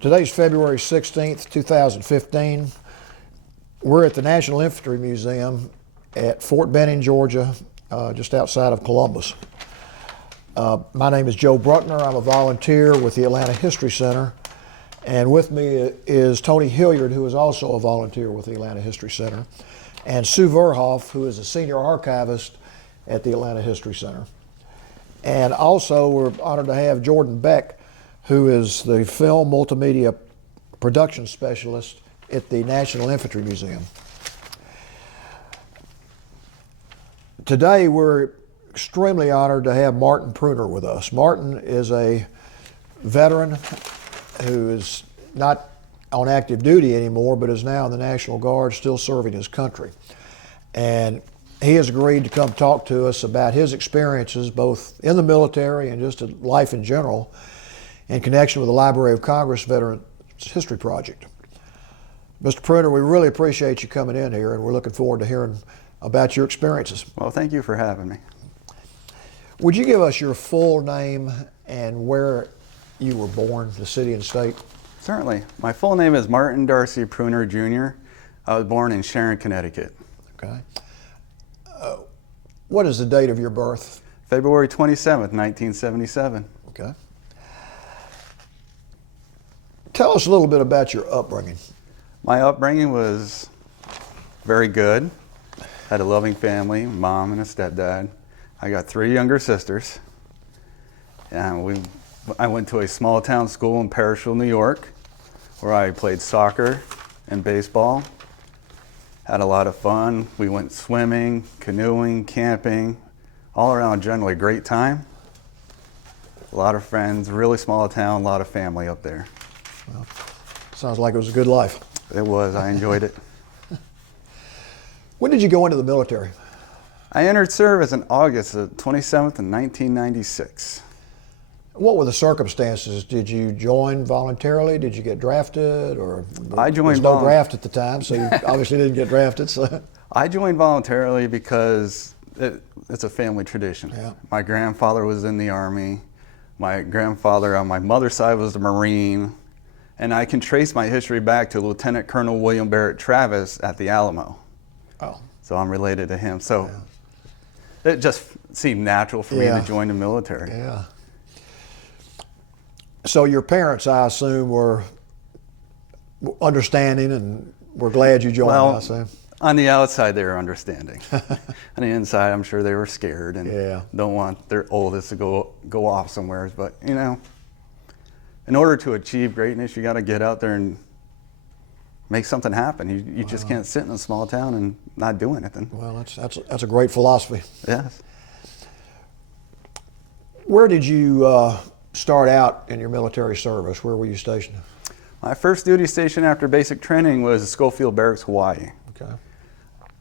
Today's February 16th, 2015. We're at the National Infantry Museum at Fort Benning, Georgia, just outside of Columbus. My name is Joe Bruckner. I'm a volunteer with the Atlanta History Center. And with me is Tony Hilliard, who is also a volunteer with the Atlanta History Center, and Sue Verhoff, who is a senior archivist at the Atlanta History Center. And also, we're honored to have Jordan Beck, who is the film multimedia production specialist at the National Infantry Museum. Today, we're extremely honored to have Martin Pruner with us. Martin is a veteran who is not on active duty anymore, but is now in the National Guard, still serving his country. And he has agreed to come talk to us about his experiences, both in the military and just life in general, in connection with the Library of Congress Veterans History Project. Mr. Pruner, we really appreciate you coming in here, and we're looking forward to hearing about your experiences. Well, thank you for having me. Would you give us your full name and where you were born, the city and state? Certainly. My full name is Martin Darcy Pruner, Jr. I was born in Sharon, Connecticut. Okay. What is the date of your birth? February 27th, 1977. Okay. Tell us a little bit about your upbringing. My upbringing was very good. Had a loving family, mom and a stepdad. I got 3 younger sisters. And I went to a small town school in Perishville, New York, where I played soccer and baseball. Had a lot of fun. We went swimming, canoeing, camping, all around generally a great time. A lot of friends, really small town, a lot of family up there. Well, sounds like it was a good life. It was, I enjoyed it. When did you go into the military? I entered service in August 27th of 1996. What were the circumstances? Did you join voluntarily? Did you get drafted? Or I joined. There was no draft at the time, so you obviously didn't get drafted. So. I joined voluntarily because it's a family tradition. Yeah. My grandfather was in the Army. My grandfather on my mother's side was a Marine. And I can trace my history back to Lieutenant Colonel William Barrett Travis at the Alamo. Oh. So I'm related to him. So it just seemed natural for me to join the military. Yeah. So your parents, I assume, were understanding and were glad you joined, I assume? On the outside, they were understanding. On the inside, I'm sure they were scared and don't want their oldest to go off somewhere. But, you know, in order to achieve greatness, you got to get out there and make something happen. You just can't sit in a small town and not do anything. Well, that's a great philosophy. Yes. Where did you start out in your military service? Where were you stationed? My first duty station after basic training was Schofield Barracks, Hawaii. Okay.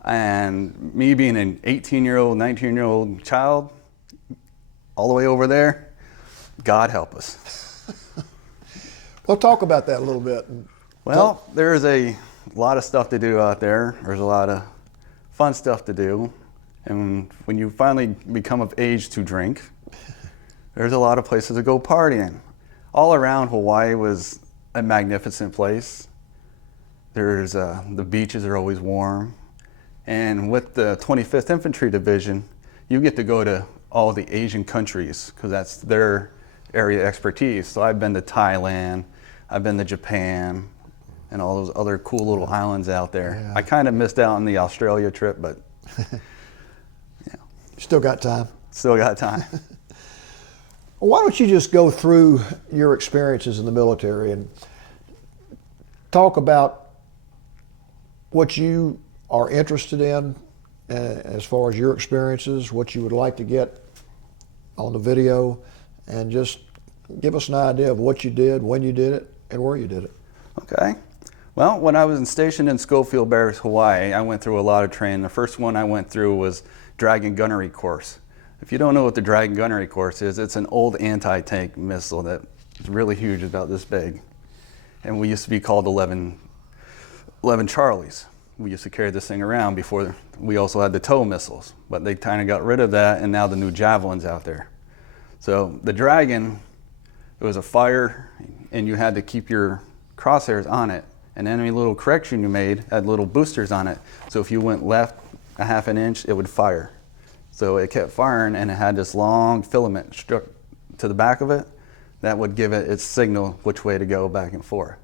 And me being an 18-year-old, 19-year-old child, all the way over there, God help us. Well, talk about that a little bit. Well, there's a lot of stuff to do out there. There's a lot of fun stuff to do. And when you finally become of age to drink, there's a lot of places to go partying. All around Hawaii was a magnificent place. There's the beaches are always warm. And with the 25th Infantry Division, you get to go to all the Asian countries because that's their area of expertise. So I've been to Thailand, I've been to Japan, and all those other cool little islands out there. Yeah. I kind of missed out on the Australia trip, but Still got time. Still got time. Why don't you just go through your experiences in the military and talk about what you are interested in as far as your experiences, what you would like to get on the video, and just give us an idea of what you did, when you did it, and where you did it. Okay. Well, when I was stationed in Schofield Barracks, Hawaii, I went through a lot of training. The first one I went through was Dragon Gunnery Course. If you don't know what the Dragon Gunnery Course is, it's an old anti-tank missile that's really huge, about this big. And we used to be called 11 Charlies. We used to carry this thing around before. We also had the tow missiles, but they kind of got rid of that, and now the new Javelin's out there. So the Dragon, it was a fire, and you had to keep your crosshairs on it. And any little correction you made had little boosters on it. So if you went left a half an inch, it would fire. So it kept firing, and it had this long filament stuck to the back of it that would give it its signal which way to go back and forth.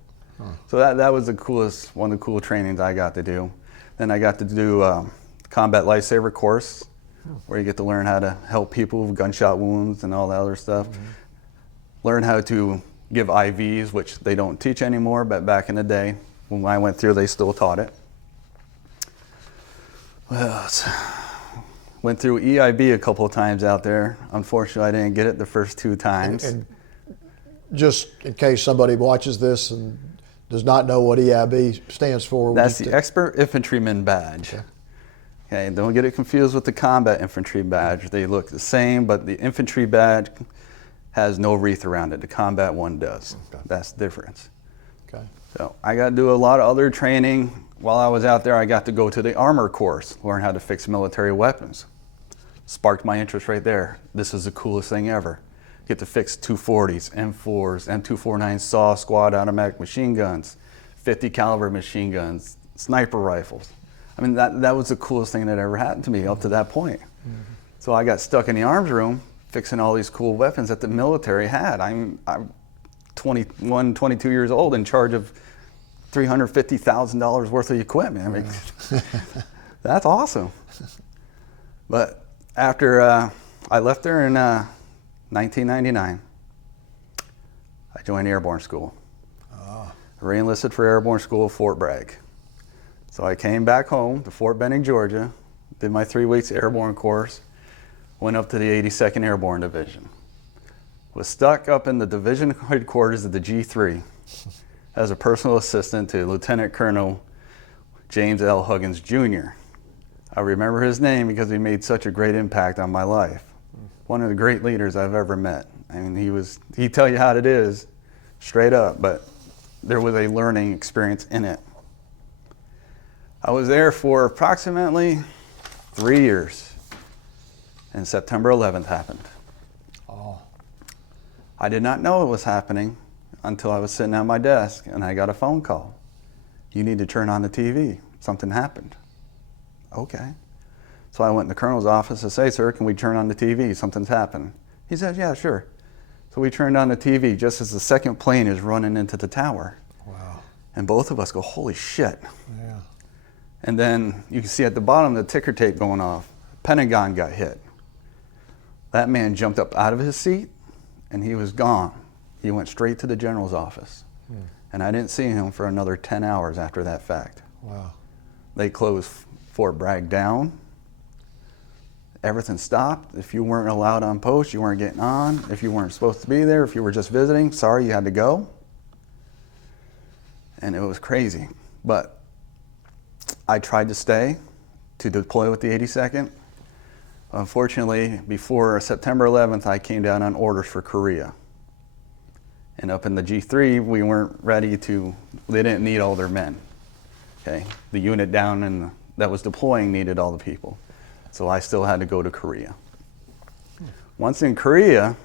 So that was the coolest, one of the cool trainings I got to do. Then I got to do combat lifesaver course, where you get to learn how to help people with gunshot wounds and all that other stuff. Learn how to give IVs, which they don't teach anymore, but back in the day, when I went through, they still taught it. Well, went through EIB a couple of times out there. Unfortunately, I didn't get it the first 2 times. And just in case somebody watches this and does not know what EIB stands for. That's the Expert Infantryman Badge. Okay, don't get it confused with the Combat Infantry Badge. They look the same, but the Infantry Badge has no wreath around it. The Combat one does. Okay. That's the difference. Okay. So I got to do a lot of other training. While I was out there, I got to go to the armor course, learn how to fix military weapons. Sparked my interest right there. This is the coolest thing ever. Get to fix 240s, M4s, M249 SAW squad automatic machine guns, 50 caliber machine guns, sniper rifles. I mean, that was the coolest thing that ever happened to me up to that point. So I got stuck in the arms room fixing all these cool weapons that the military had. I'm 21, 22 years old, in charge of $350,000 worth of equipment. I mean, that's awesome. But after I left there in 1999, I joined Airborne School. Reenlisted for Airborne School, Fort Bragg. So I came back home to Fort Benning, Georgia, did my 3 weeks Airborne course, went up to the 82nd Airborne Division. Was stuck up in the division headquarters of the G3 as a personal assistant to Lieutenant Colonel James L. Huggins Jr. I remember his name because he made such a great impact on my life. One of the great leaders I've ever met. I mean, he'd tell you how it is, straight up, but there was a learning experience in it. I was there for approximately 3 years, and September 11th happened. I did not know it was happening until I was sitting at my desk and I got a phone call. You need to turn on the TV. Something happened. Okay. So I went in the colonel's office to say, sir, can we turn on the TV? Something's happened. He said, yeah, sure. So we turned on the TV just as the second plane is running into the tower. Wow. And both of us go, holy shit. Yeah. And then you can see at the bottom the ticker tape going off. Pentagon got hit. That man jumped up out of his seat and he was gone. He went straight to the general's office. And I didn't see him for another 10 hours after that fact. Wow. They closed Fort Bragg down. Everything stopped. If you weren't allowed on post, you weren't getting on. If you weren't supposed to be there, if you were just visiting, sorry, you had to go. And it was crazy. But I tried to stay to deploy with the 82nd. Unfortunately, before September 11th, I came down on orders for Korea. And up in the G3, we weren't ready to, they didn't need all their men. Okay, the unit down in that was deploying needed all the people. So I still had to go to Korea. Once in Korea,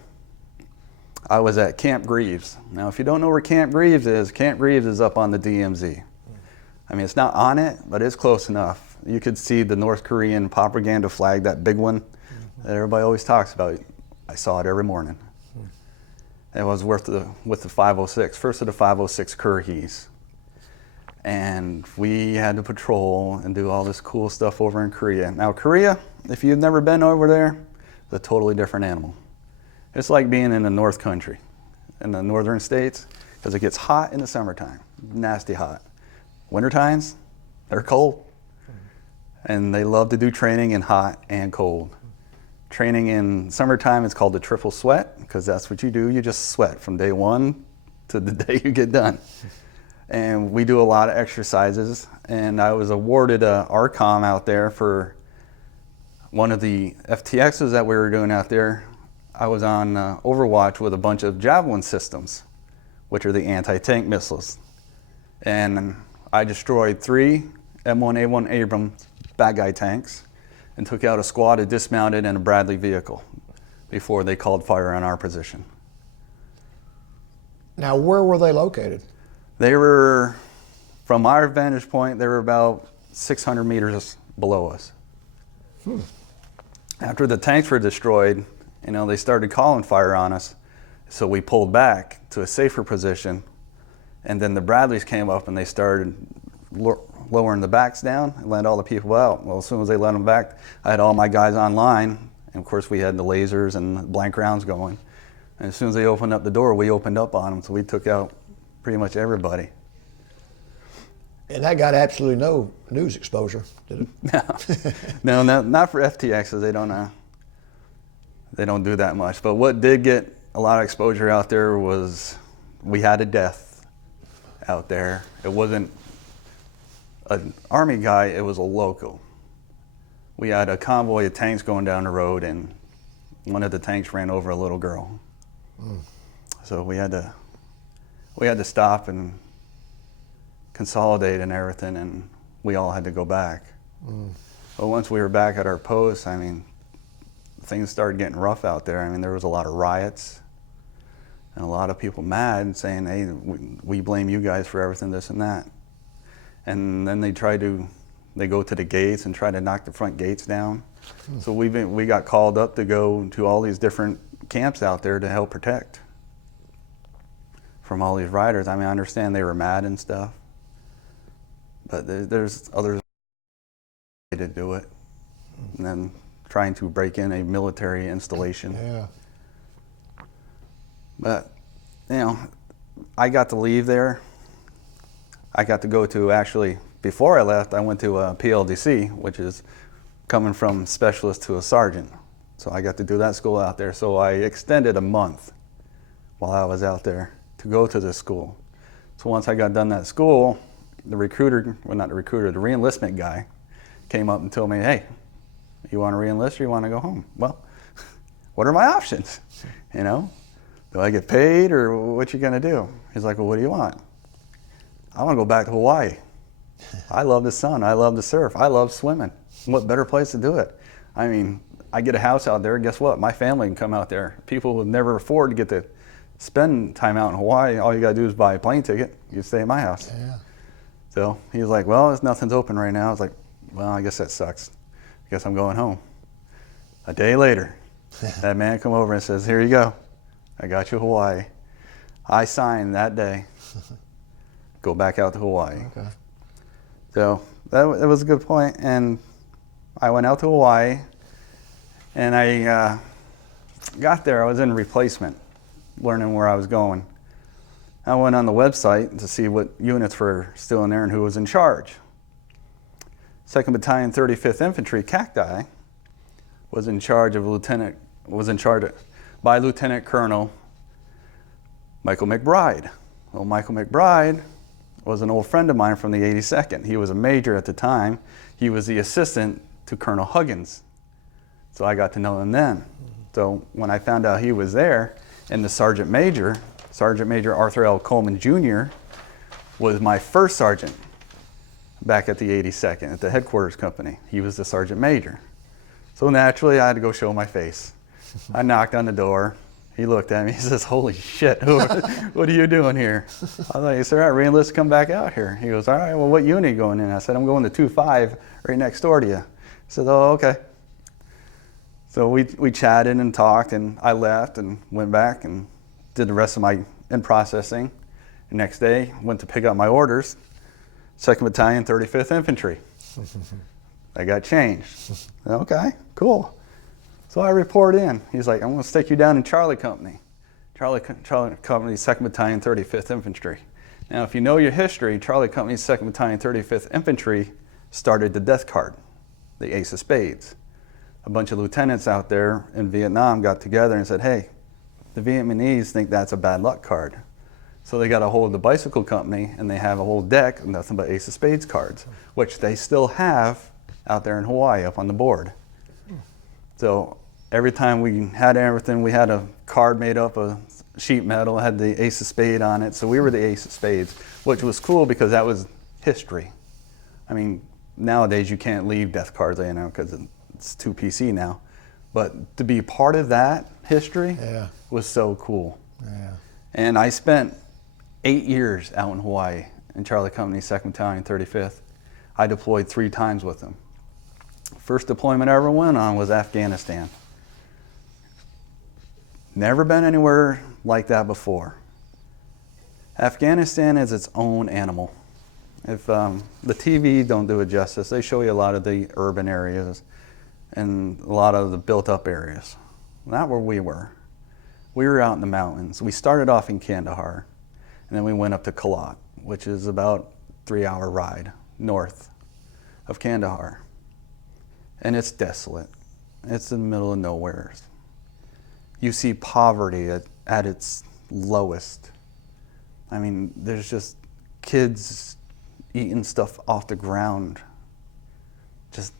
I was at Camp Greaves. Now, if you don't know where Camp Greaves is up on the DMZ. I mean, it's not on it, but it's close enough. You could see the North Korean propaganda flag, that big one that everybody always talks about. I saw it every morning. It was with the 506, first of the 506 Kurhis. And we had to patrol and do all this cool stuff over in Korea. Now Korea, if you've never been over there, it's a totally different animal. It's like being in the North Country, in the northern states, because it gets hot in the summertime, nasty hot. Winter times, they're cold. And they love to do training in hot and cold. Training in summertime is called the triple sweat, because that's what you do. You just sweat from day one to the day you get done. And we do a lot of exercises. And I was awarded a ARCOM out there for one of the FTXs that we were doing out there. I was on Overwatch with a bunch of Javelin systems, which are the anti-tank missiles. And I destroyed 3 M1A1 Abrams bad guy tanks and took out a squad of dismounted and a Bradley vehicle. before they called fire on our position. Now, where were they located? They were, from our vantage point, they were about 600 meters below us. After the tanks were destroyed, they started calling fire on us, so we pulled back to a safer position, and then the Bradleys came up and they started lowering the backs down and let all the people out. Well, as soon as they let them back, I had all my guys online, and of course we had the lasers and blank rounds going. And as soon as they opened up the door, we opened up on them, so we took out pretty much everybody. And that got absolutely no news exposure, did it? No, not for FTXs. They don't do that much. But what did get a lot of exposure out there was we had a death out there. It wasn't an Army guy, it was a local. We had a convoy of tanks going down the road, and one of the tanks ran over a little girl. So we had to stop and consolidate and everything, and we all had to go back. But once we were back at our post, things started getting rough out there. There was a lot of riots and a lot of people mad saying, hey, we blame you guys for everything, this and that. And then they go to the gates and try to knock the front gates down. So we got called up to go to all these different camps out there to help protect from all these rioters. I understand they were mad and stuff, but there's others to do it, and then trying to break in a military installation. Yeah. But I got to leave there. I got to go to, actually, before I left, I went to PLDC, which is coming from specialist to a sergeant. So I got to do that school out there. So I extended a month while I was out there to go to this school. So once I got done that school, the reenlistment guy came up and told me, hey, you want to reenlist or you want to go home? Well, what are my options? Do I get paid or what you gonna do? He's like, well, what do you want? I want to go back to Hawaii. I love the sun, I love the surf, I love swimming. What better place to do it? I get a house out there, guess what? My family can come out there. People would never afford to get to spend time out in Hawaii. All you gotta do is buy a plane ticket, you stay at my house. Yeah. So he was like, well, nothing's open right now. I was like, well, I guess that sucks. I guess I'm going home. A day later, that man come over and says, here you go. I got you Hawaii. I signed that day. Go back out to Hawaii. Okay. So that was a good point. And I went out to Hawaii, and I got there. I was in replacement, learning where I was going. I went on the website to see what units were still in there and who was in charge. 2nd Battalion, 35th Infantry, Cacti, was in charge by Lieutenant Colonel Michael McBride. Well, Michael McBride was an old friend of mine from the 82nd. He was a major at the time. He was the assistant to Colonel Huggins. So I got to know him then. So when I found out he was there, and the Sergeant Major Arthur L. Coleman Jr. was my first sergeant back at the 82nd, at the headquarters company. He was the Sergeant Major. So naturally, I had to go show my face. I knocked on the door. He looked at me, he says, holy shit, what are you doing here? I was like, sir, I reenlisted, come back out here. He goes, all right, well, what unit are you going in? I said, I'm going to 2-5, right next door to you. He said, oh, okay. So we chatted and talked, and I left and went back and did the rest of my in-processing. The next day, went to pick up my orders, 2nd Battalion, 35th Infantry. I got changed. Okay, cool. So I report in. He's like, I'm going to stick you down in Charlie Company. Charlie Company, 2nd Battalion, 35th Infantry. Now, if you know your history, Charlie Company, 2nd Battalion, 35th Infantry started the death card, the Ace of Spades. A bunch of lieutenants out there in Vietnam got together and said, hey, the Vietnamese think that's a bad luck card. So they got a hold of the Bicycle Company, and they have a whole deck of nothing but Ace of Spades cards, which they still have out there in Hawaii up on the board. So every time we had everything, we had a card made up of sheet metal, had the Ace of Spades on it. So we were the Ace of Spades, which was cool because that was history. Nowadays you can't leave death cards, because it's too PC now. But to be part of that history Yeah. was so cool. Yeah. And I spent 8 years out in Hawaii in Charlie Company, 2nd Battalion, 35th. I deployed 3 times with them. First deployment I ever went on was Afghanistan. Never been anywhere like that before. Afghanistan is its own animal. If the TV don't do it justice, they show you a lot of the urban areas and a lot of the built-up areas. Not where we were. We were out in the mountains. We started off in Kandahar, and then we went up to Kalat, which is about a 3-hour ride north of Kandahar. And it's desolate. It's in the middle of nowhere. You see poverty at its lowest. I mean, there's just kids eating stuff off the ground. Just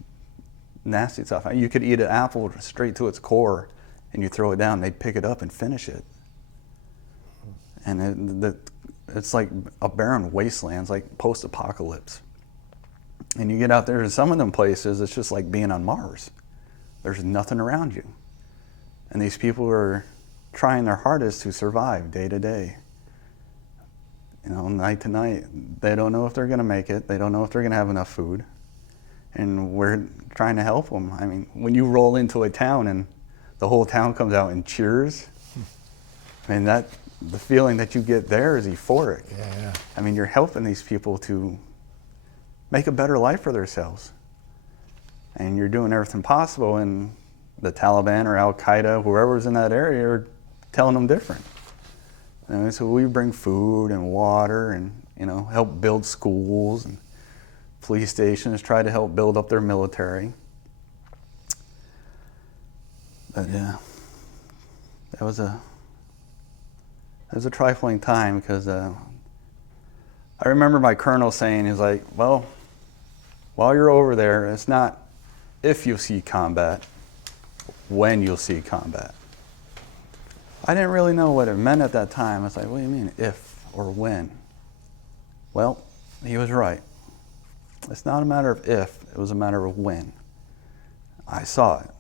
nasty stuff. You could eat an apple straight to its core and you throw it down, they'd pick it up and finish it. And it's like a barren wasteland. It's like post-apocalypse. And you get out there in some of them places, it's just like being on Mars. There's nothing around you. And these people are trying their hardest to survive day to day. You know, night to night. They don't know if they're going to make it. They don't know if they're going to have enough food. And we're trying to help them. I mean, when you roll into a town and the whole town comes out and cheers, I mean, the feeling that you get there is euphoric. Yeah. I mean, you're helping these people to make a better life for themselves. And you're doing everything possible, and the Taliban or Al-Qaeda, whoever's in that area, are telling them different. And so we bring food and water and, you know, help build schools and police stations, try to help build up their military. But yeah, that was a trifling time because I remember my colonel saying, he's like, well, while you're over there, it's not if you'll see combat, when you'll see combat. I didn't really know what it meant at that time. I was like, what do you mean, if or when? Well, he was right. It's not a matter of if, it was a matter of when. I saw it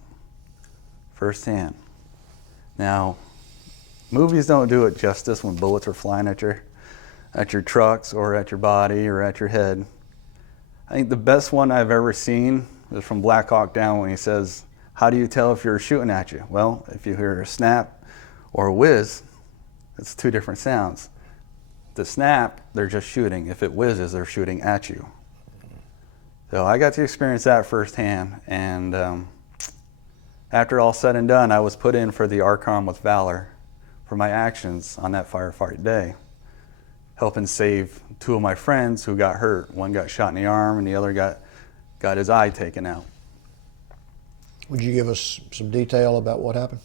firsthand. Now, movies don't do it justice when bullets are flying at your trucks or at your body or at your head. I think the best one I've ever seen is from Black Hawk Down when he says, how do you tell if you're shooting at you? Well, if you hear a snap or a whiz, it's 2 different sounds. The snap, they're just shooting. If it whizzes, they're shooting at you. So I got to experience that firsthand, and after all said and done, I was put in for the Archon with Valor for my actions on that firefight day, helping save 2 of my friends who got hurt. One got shot in the arm, and the other got his eye taken out. Would you give us some detail about what happened?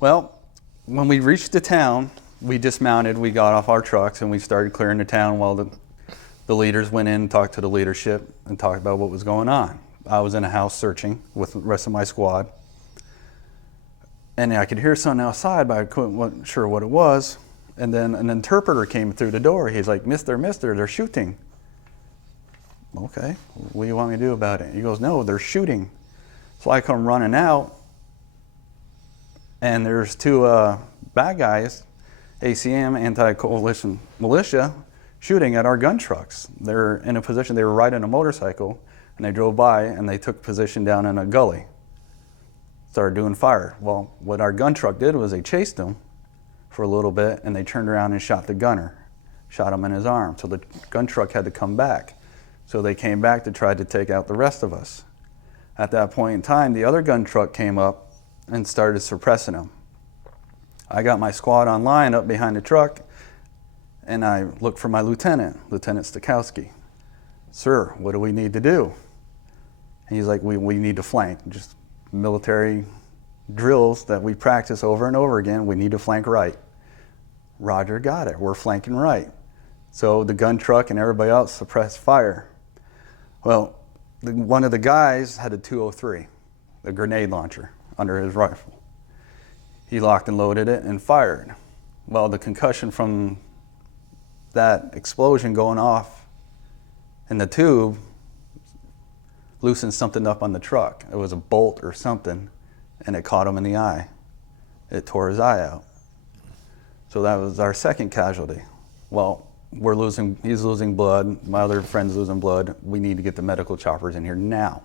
Well, when we reached the town, we dismounted, we got off our trucks, and we started clearing the town while the leaders went in and talked to the leadership and talked about what was going on. I was in a house searching with the rest of my squad. And I could hear something outside, but I wasn't sure what it was. And then an interpreter came through the door. He's like, Mister, they're shooting. Okay, what do you want me to do about it? He goes, no, they're shooting. So I come running out, and there's 2 bad guys, ACM, Anti-Coalition Militia, shooting at our gun trucks. They're in a position, they were riding a motorcycle, and they drove by, and they took position down in a gully. Started doing fire. Well, what our gun truck did was they chased them for a little bit, and they turned around and shot the gunner, shot him in his arm. So the gun truck had to come back. So they came back to try to take out the rest of us. At that point in time, the other gun truck came up and started suppressing them. I got my squad on line up behind the truck, and I looked for my lieutenant, Lieutenant Stokowski. Sir, what do we need to do? And he's like, we need to flank. Just military drills that we practice over and over again. We need to flank right. Roger, got it. We're flanking right. So the gun truck and everybody else suppressed fire. Well, one of the guys had a 203, a grenade launcher under his rifle. He locked and loaded it and fired. Well, the concussion from that explosion going off in the tube loosened something up on the truck. It was a bolt or something, and it caught him in the eye. It tore his eye out. So that was our second casualty. Well, he's losing blood, my other friend's losing blood. We need to get the medical choppers in here now.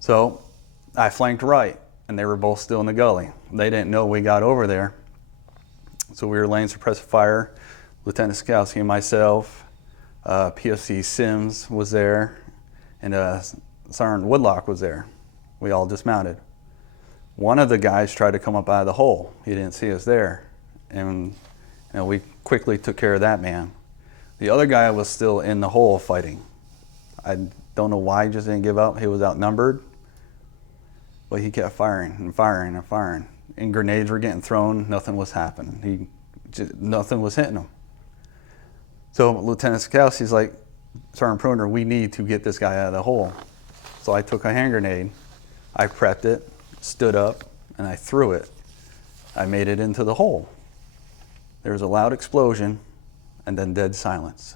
So I flanked right, and they were both still in the gully. They didn't know we got over there. So we were laying suppressive fire. Lieutenant Skowski and myself, PFC Sims was there, and Sergeant Woodlock was there. We all dismounted. One of the guys tried to come up out of the hole. He didn't see us there. And we quickly took care of that man. The other guy was still in the hole fighting. I don't know why he just didn't give up. He was outnumbered, but he kept firing and firing and firing. And grenades were getting thrown, nothing was happening. Nothing was hitting him. So Lieutenant Skowski's like, Sergeant Pruner, we need to get this guy out of the hole. So I took a hand grenade, I prepped it, stood up, and I threw it. I made it into the hole. There was a loud explosion, and then dead silence.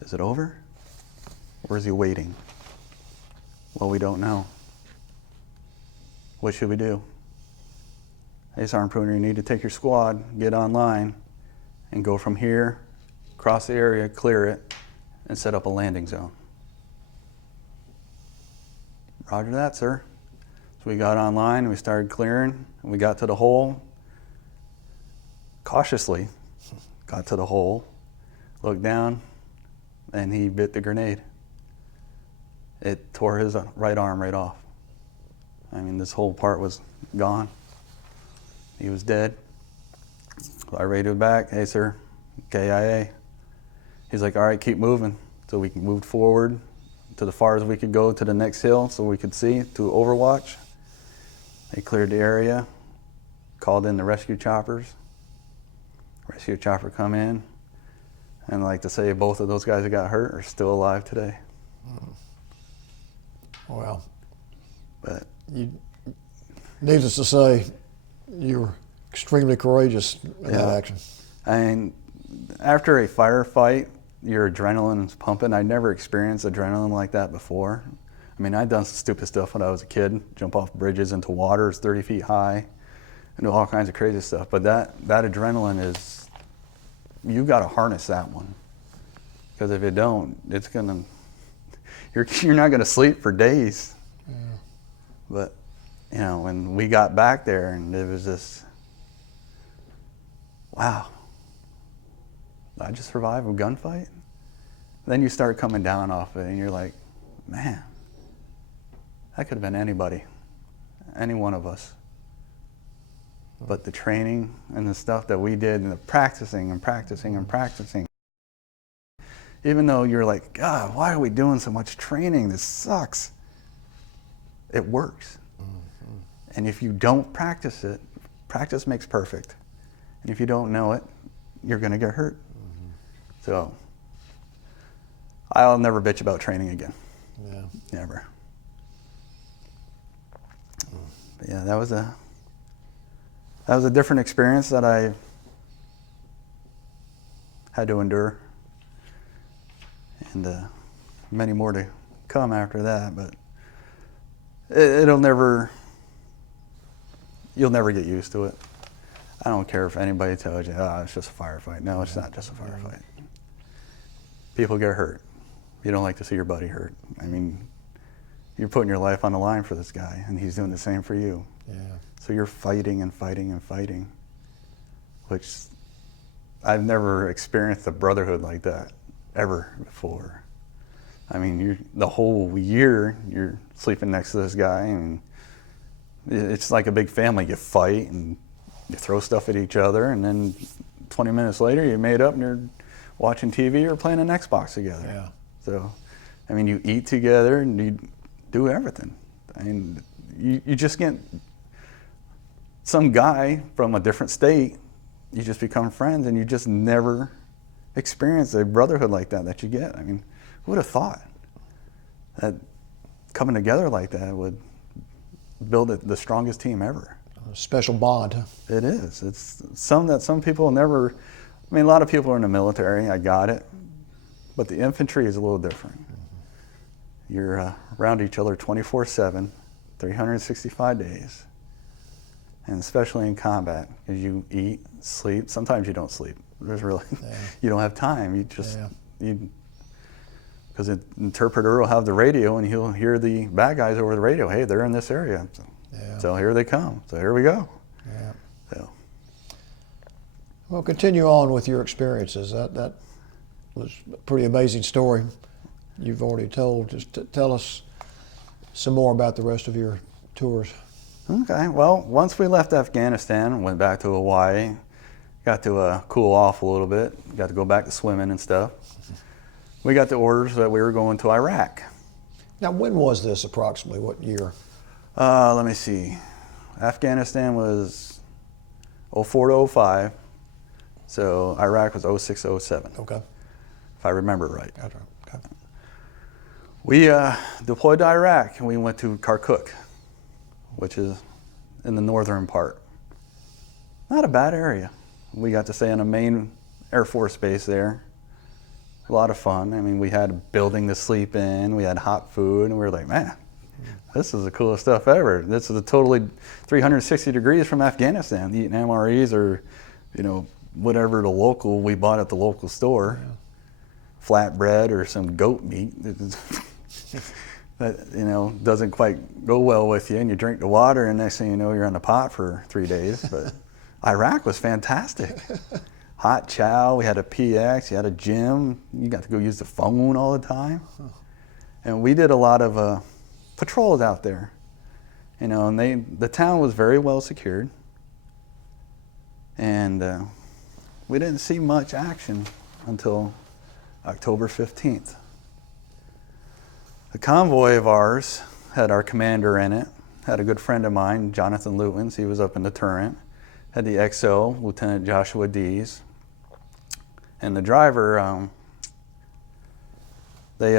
Is it over? Or is he waiting? Well, we don't know. What should we do? Hey, Sergeant Pruner, you need to take your squad, get online, and go from here, cross the area, clear it, and set up a landing zone. Roger that, sir. So we got online, and we started clearing, and we got to the hole. Cautiously got to the hole, looked down, and he bit the grenade. It tore his right arm right off. I mean, this whole part was gone. He was dead. So I radioed back, hey sir, KIA. He's like, all right, keep moving. So we moved forward to the far as we could go to the next hill so we could see, to Overwatch. They cleared the area, called in the rescue choppers. Rescue chopper come in, and I like to say both of those guys that got hurt are still alive today. Well, but needless to say, you were extremely courageous in that action. And after a firefight, your adrenaline's pumping. I never experienced adrenaline like that before. I mean, I'd done some stupid stuff when I was a kid, jump off bridges into water 30 feet high, and do all kinds of crazy stuff. But that adrenaline is, you got to harness that one. Because if you don't, it's gonna, you're not gonna sleep for days. Yeah. But, you know, when we got back there and it was just, wow, I just survived a gunfight? Then you start coming down off it and you're like, man, that could have been anybody, any one of us. But the training and the stuff that we did and the practicing and practicing and practicing, even though you're like, God, why are we doing so much training? This sucks. It works. Mm-hmm. And if you don't practice it, practice makes perfect. And if you don't know it, you're going to get hurt. Mm-hmm. So I'll never bitch about training again. Yeah. Never. But yeah, that was a different experience that I had to endure. And many more to come after that, but you'll never get used to it. I don't care if anybody tells you, oh, it's just a firefight. No, it's not just a firefight. People get hurt. You don't like to see your buddy hurt. I mean, you're putting your life on the line for this guy, and he's doing the same for you. Yeah. So you're fighting and fighting and fighting, which I've never experienced a brotherhood like that ever before. I mean, the whole year you're sleeping next to this guy, and it's like a big family. You fight and you throw stuff at each other, and then 20 minutes later you're made up and you're watching TV or playing an Xbox together. Yeah. So, I mean, you eat together and you do everything. I mean, you just get some guy from a different state, you just become friends, and you just never experience a brotherhood like that you get. I mean, who would have thought that coming together like that would build the strongest team ever? A special bond, huh? It is. It's some people never, I mean, a lot of people are in the military, I got it, but the infantry is a little different. You're around each other 24/7, 365 days. And especially in combat, because you eat, sleep. Sometimes you don't sleep. There's really, you don't have time. You just, because the interpreter will have the radio and he'll hear the bad guys over the radio. Hey, they're in this area. So here they come. So here we go. Yeah. So. Well, continue on with your experiences. That was a pretty amazing story you've already told. Just tell us some more about the rest of your tours. Okay, well, once we left Afghanistan, went back to Hawaii, got to cool off a little bit, got to go back to swimming and stuff. We got the orders that we were going to Iraq. Now, when was this approximately? What year? Let me see. Afghanistan was 04 to 05, so Iraq was 06 to 07. Okay. If I remember right. That's right. Okay. We deployed to Iraq and we went to Kirkuk, which is in the northern part. Not a bad area. We got to stay on a main Air Force base there. A lot of fun. I mean, we had a building to sleep in, we had hot food, and we were like, man, this is the coolest stuff ever. This is a totally 360 degrees from Afghanistan, eating MREs or, you know, whatever the local we bought at the local store. Yeah. Flatbread or some goat meat. That, you know, doesn't quite go well with you, and you drink the water, and next thing you know, you're on the pot for 3 days. But Iraq was fantastic. Hot chow, we had a PX, you had a gym, you got to go use the phone all the time. And we did a lot of patrols out there. You know, and the town was very well secured. And we didn't see much action until October 15th. The convoy of ours had our commander in it, had a good friend of mine, Jonathan Lutwins, he was up in the turret, had the XO, Lieutenant Joshua Dees, and the driver, they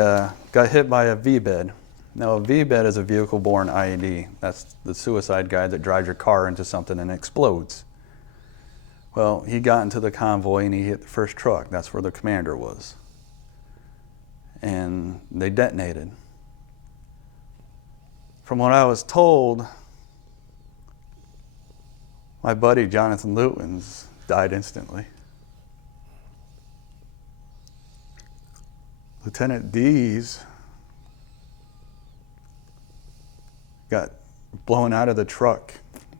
got hit by a VBIED. Now a VBIED is a vehicle-borne IED. That's the suicide guy that drives your car into something and explodes. Well, he got into the convoy and he hit the first truck. That's where the commander was. And they detonated. From what I was told, my buddy Jonathan Lutwins died instantly. Lieutenant Dees got blown out of the truck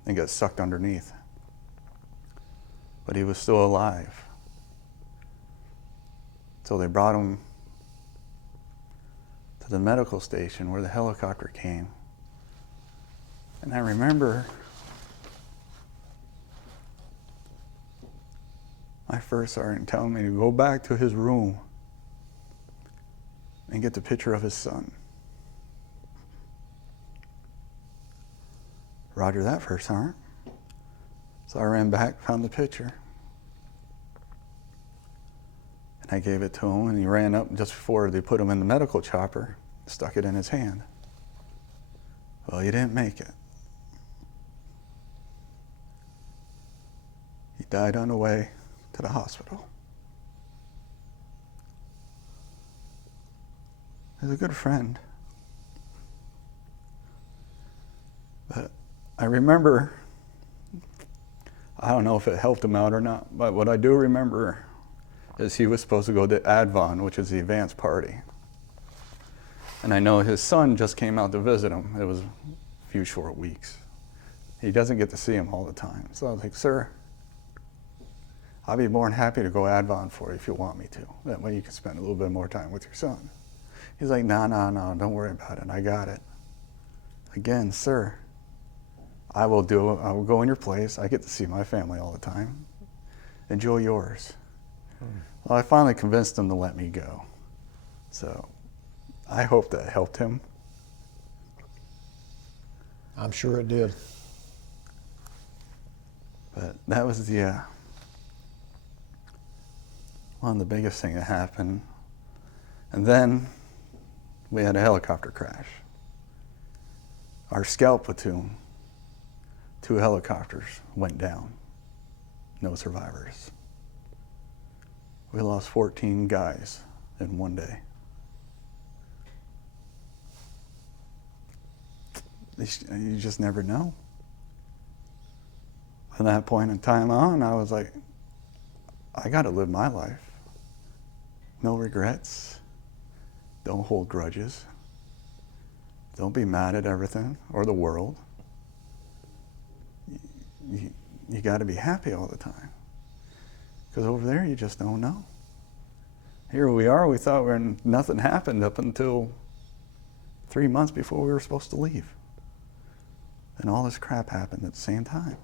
and got sucked underneath. But he was still alive. So they brought him to the medical station where the helicopter came. And I remember my first sergeant telling me to go back to his room and get the picture of his son. Roger that, First Sergeant. So I ran back, found the picture. And I gave it to him, and he ran up just before they put him in the medical chopper, stuck it in his hand. Well, he didn't make it. He died on the way to the hospital. He's a good friend. But I remember, I don't know if it helped him out or not, but what I do remember is he was supposed to go to ADVON, which is the advanced party. And I know his son just came out to visit him. It was a few short weeks. He doesn't get to see him all the time. So I was like, sir, I'll be more than happy to go ADVON for you if you want me to. That way you can spend a little bit more time with your son. He's like, no, don't worry about it. I got it. Again, sir, I will go in your place. I get to see my family all the time. Enjoy yours. Well, I finally convinced him to let me go. So I hope that helped him. I'm sure it did. But that was the one of the biggest things that happened. And then we had a helicopter crash. Our scout platoon, 2 helicopters went down. No survivors. We lost 14 guys in one day. You just never know. From that point in time on, I was like, I got to live my life. No regrets. Don't hold grudges. Don't be mad at everything or the world. You got to be happy all the time. Because over there, you just don't know. Here we are, we thought nothing happened up until 3 months before we were supposed to leave. And all this crap happened at the same time.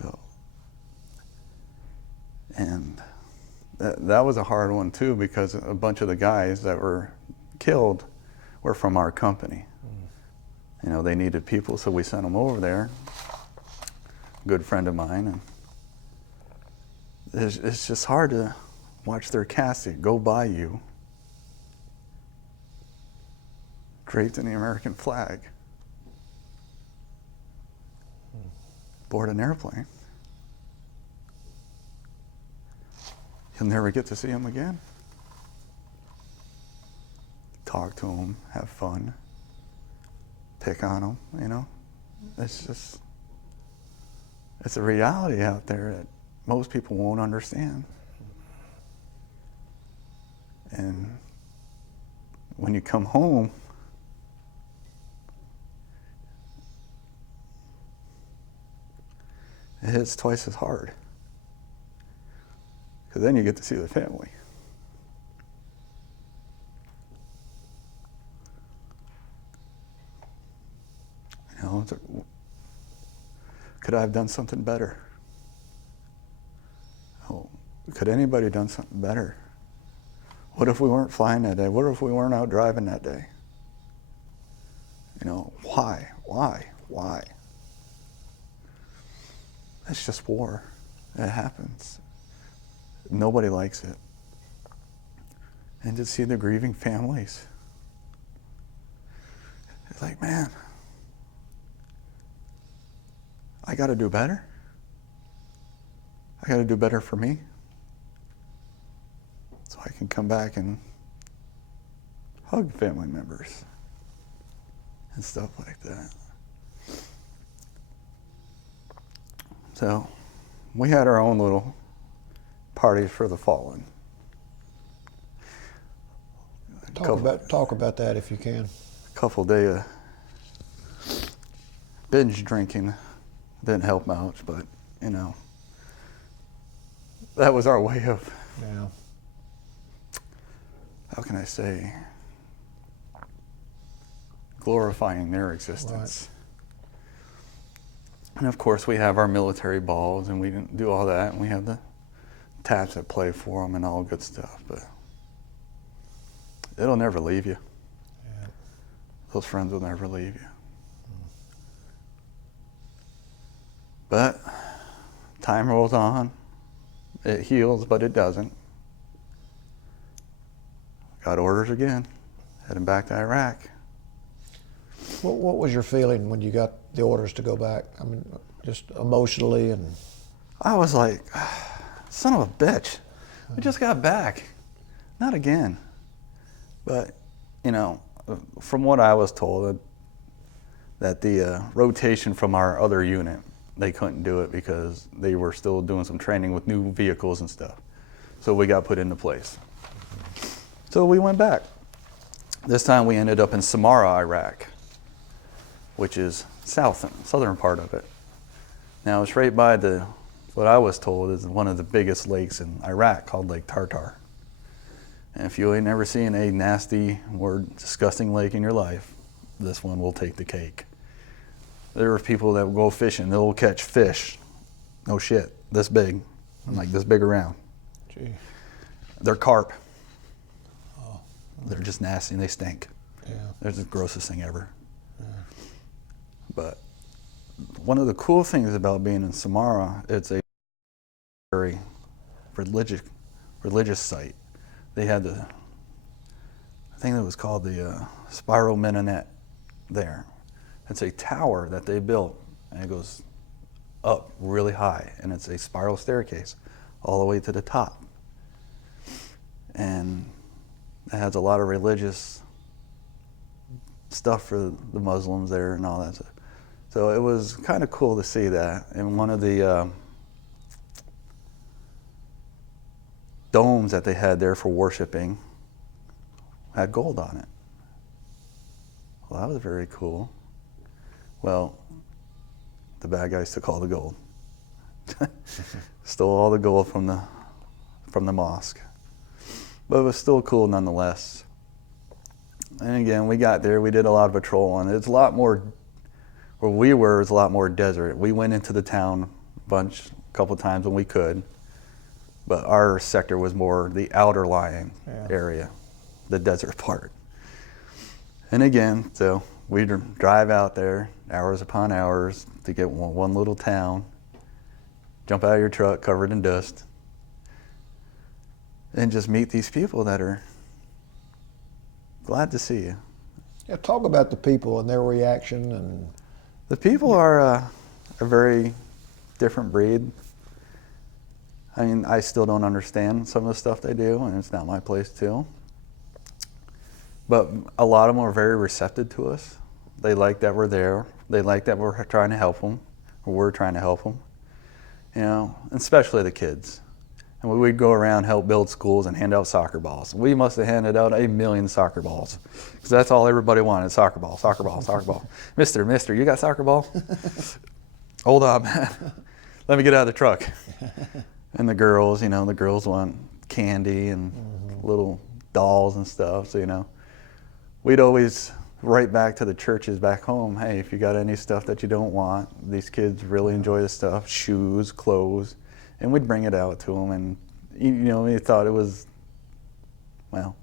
So, and that was a hard one too, because a bunch of the guys that were killed were from our company. You know, they needed people, so we sent them over there. A good friend of mine, and it's just hard to watch their casket go by you, draped in the American flag, board an airplane. You'll never get to see them again. Talk to them, have fun, pick on them, you know. It's a reality out there that most people won't understand. And when you come home, it hits twice as hard. Because then you get to see the family. You know, could I have done something better? Oh, could anybody have done something better? What if we weren't flying that day? What if we weren't out driving that day? You know, why? It's just war. It happens. Nobody likes it. And to see the grieving families, it's like, man, I got to do better. I got to do better for me, so I can come back and hug family members and stuff like that. So we had our own little party for the fallen. Talk about that if you can. A couple day binge drinking didn't help much, but you know, that was our way of, how can I say, glorifying their existence. Right. And of course we have our military balls, and we didn't do all that, and we have the taps that play for them and all good stuff, but it'll never leave you. Yeah. Those friends will never leave you. But time rolls on. It heals, but it doesn't. Got orders again, heading back to Iraq. What was your feeling when you got the orders to go back? I mean, just emotionally and... I was like, son of a bitch, we just got back. Not again. But, you know, from what I was told, that the rotation from our other unit, they couldn't do it because they were still doing some training with new vehicles and stuff. So we got put into place. So we went back. This time we ended up in Samarra, Iraq, which is southern part of it. Now it's right by what I was told is one of the biggest lakes in Iraq, called Lake Tartar. And if you ain't never seen a nasty or disgusting lake in your life, this one will take the cake. There are people that will go fishing, they'll catch fish, no shit, this big, like this big around. Gee. They're carp. Oh. They're just nasty and they stink. Yeah. They're the grossest thing ever. Yeah. But one of the cool things about being in Samarra, it's a very religious site. They had I think it was called the Spiral Minaret there. It's a tower that they built, and it goes up really high, and it's a spiral staircase all the way to the top. And it has a lot of religious stuff for the Muslims there and all that stuff. So it was kind of cool to see that. And one of the domes that they had there for worshiping had gold on it. Well, that was very cool. Well, the bad guys took all the gold. Stole all the gold from the mosque. But it was still cool nonetheless. And again, we got there, we did a lot of patrol on it. It's a lot more, where we were, it was a lot more desert. We went into the town a couple times when we could. But our sector was more the outer lying area, the desert part. And again, so we'd drive out there hours upon hours to get one little town, jump out of your truck covered in dust, and just meet these people that are glad to see you. Yeah, talk about the people and their reaction. And the people are a very different breed. I mean, I still don't understand some of the stuff they do, and it's not my place to. But a lot of them are very receptive to us. They like that we're there. They like that we're trying to help them, or we're trying to help them. You know, especially the kids. And we'd go around, help build schools, and hand out soccer balls. We must have handed out 1 million soccer balls, because that's all everybody wanted, soccer ball, soccer ball, soccer ball. Mister, you got soccer ball? Hold on, man. Let me get out of the truck. And the girls, the girls want candy and little dolls and stuff. So, we'd always write back to the churches back home, hey, if you got any stuff that you don't want, these kids really enjoy this stuff, shoes, clothes, and we'd bring it out to them. And, we thought it was, well,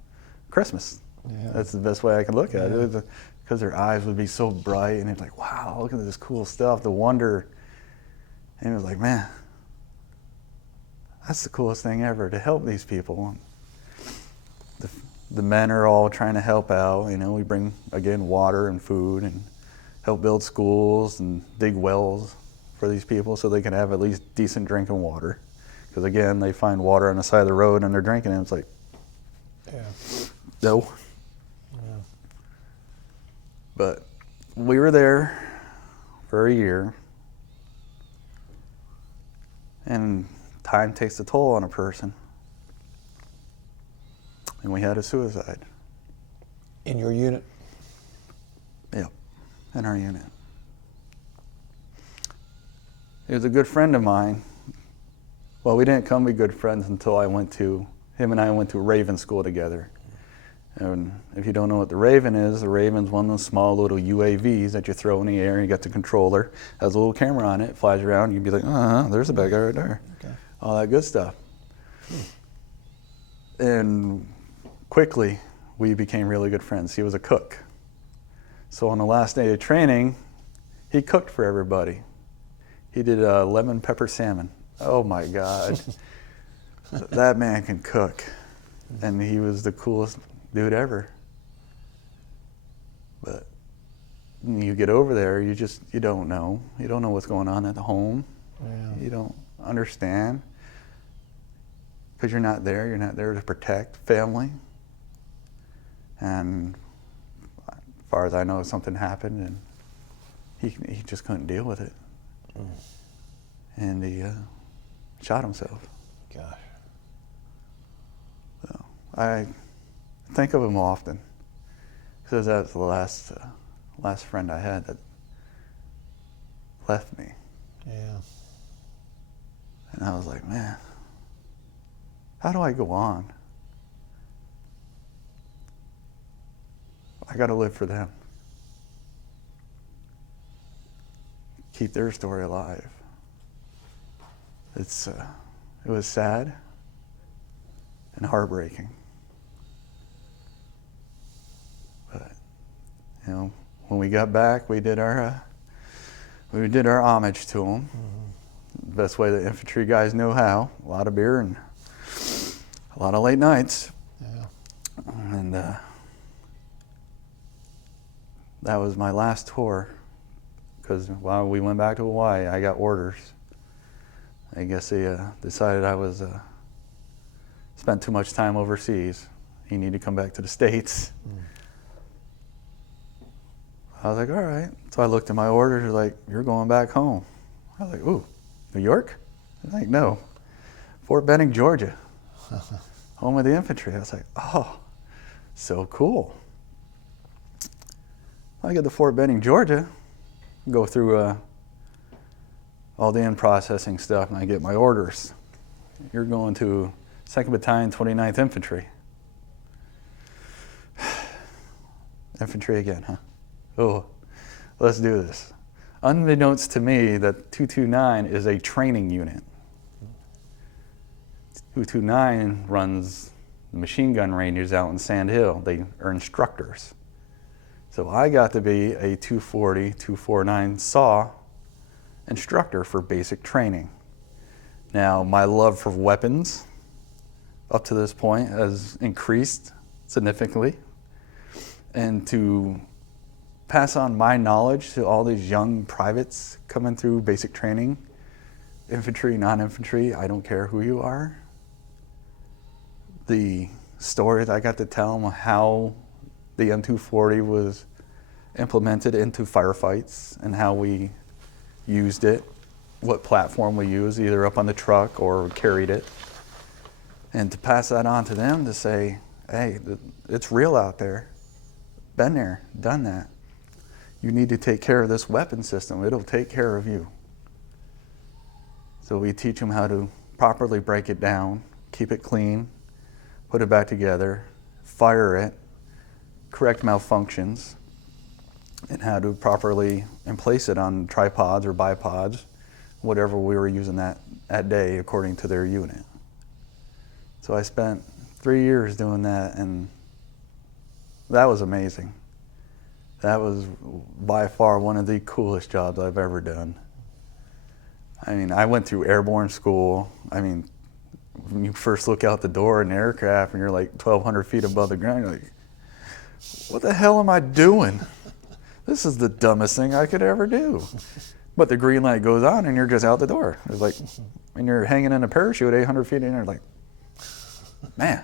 Christmas. Yeah. That's the best way I can look at it. Because their eyes would be so bright, and it's like, wow, look at this cool stuff, the wonder. And it was like, man, that's the coolest thing ever, to help these people. The men are all trying to help out. We bring, again, water and food and help build schools and dig wells for these people so they can have at least decent drinking water. Because, again, they find water on the side of the road and they're drinking it, and it's like, no. Yeah. But we were there for a year, and time takes a toll on a person. And we had a suicide. In your unit? Yep, in our unit. He was a good friend of mine. Well, we didn't come be good friends until him and I went to Raven School together. And if you don't know what the Raven's one of those small little UAVs that you throw in the air, and you got the controller, has a little camera on it, flies around, you'd be like, there's a bad guy right there. Okay. All that good stuff. And quickly, we became really good friends. He was a cook. So on the last day of training, he cooked for everybody. He did lemon pepper salmon. Oh my God. That man can cook. And he was the coolest dude ever. But when you get over there, you don't know. You don't know what's going on at the home. Yeah. You don't understand. Because you're not there. You're not there to protect family. And as far as I know, something happened, and he just couldn't deal with it. And he shot himself. Gosh. So I think of him often, because that's the last friend I had that left me. Yeah. And I was like, man, how do I go on? I got to live for them. Keep their story alive. It was sad and heartbreaking. But, when we got back, we did our homage to them. Mm-hmm. The best way the infantry guys know how. A lot of beer and a lot of late nights. Yeah. And that was my last tour, because while we went back to Hawaii, I got orders. I guess they decided I was spent too much time overseas. He needed to come back to the States. I was like, all right. So I looked at my orders, they're like, you're going back home. I was like, ooh, New York? They're like, no, Fort Benning, Georgia, home of the infantry. I was like, oh, so cool. I get to Fort Benning, Georgia, go through all the in-processing stuff, and I get my orders. You're going to 2nd Battalion, 29th Infantry. Infantry again, huh? Oh, let's do this. Unbeknownst to me, that 229 is a training unit. 229 runs the machine gun ranges out in Sand Hill. They are instructors. So I got to be a 240, 249 SAW instructor for basic training. Now, my love for weapons up to this point has increased significantly. And to pass on my knowledge to all these young privates coming through basic training, infantry, non-infantry, I don't care who you are. The stories I got to tell them how the M240 was implemented into firefights and how we used it, what platform we used, either up on the truck or carried it. And to pass that on to them to say, hey, it's real out there. Been there, done that. You need to take care of this weapon system. It'll take care of you. So we teach them how to properly break it down, keep it clean, put it back together, fire it, correct malfunctions, and how to properly place it on tripods or bipods, whatever we were using that day according to their unit. So I spent 3 years doing that, and that was amazing. That was by far one of the coolest jobs I've ever done. I mean, I went through Airborne School. I mean, when you first look out the door in an aircraft and you're like 1,200 feet above the ground, you're like, what the hell am I doing? This is the dumbest thing I could ever do. But the green light goes on and you're just out the door. It's like, and you're hanging in a parachute 800 feet and you're like, man,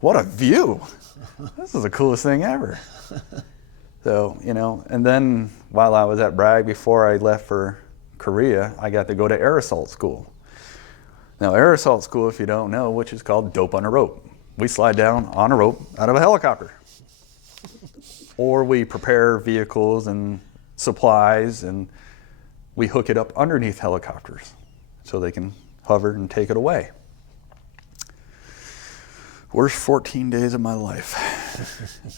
what a view. This is the coolest thing ever. So, you know, and then while I was at Bragg, before I left for Korea, I got to go to Air Assault School. Now, Air Assault School, if you don't know, which is called dope on a rope. We slide down on a rope out of a helicopter. Or we prepare vehicles and supplies and we hook it up underneath helicopters so they can hover and take it away. Worst 14 days of my life.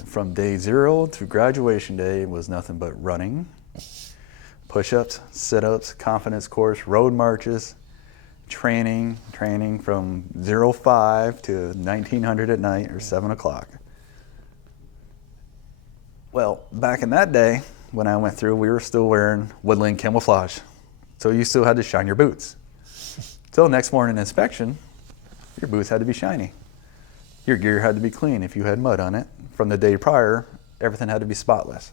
From day 0 to graduation day was nothing but running, push-ups, sit-ups, confidence course, road marches, training from 05 to 1900 at night or 7 o'clock. Well, back in that day, when I went through, we were still wearing woodland camouflage. So you still had to shine your boots. Till next morning inspection, your boots had to be shiny. Your gear had to be clean. If you had mud on it from the day prior, everything had to be spotless.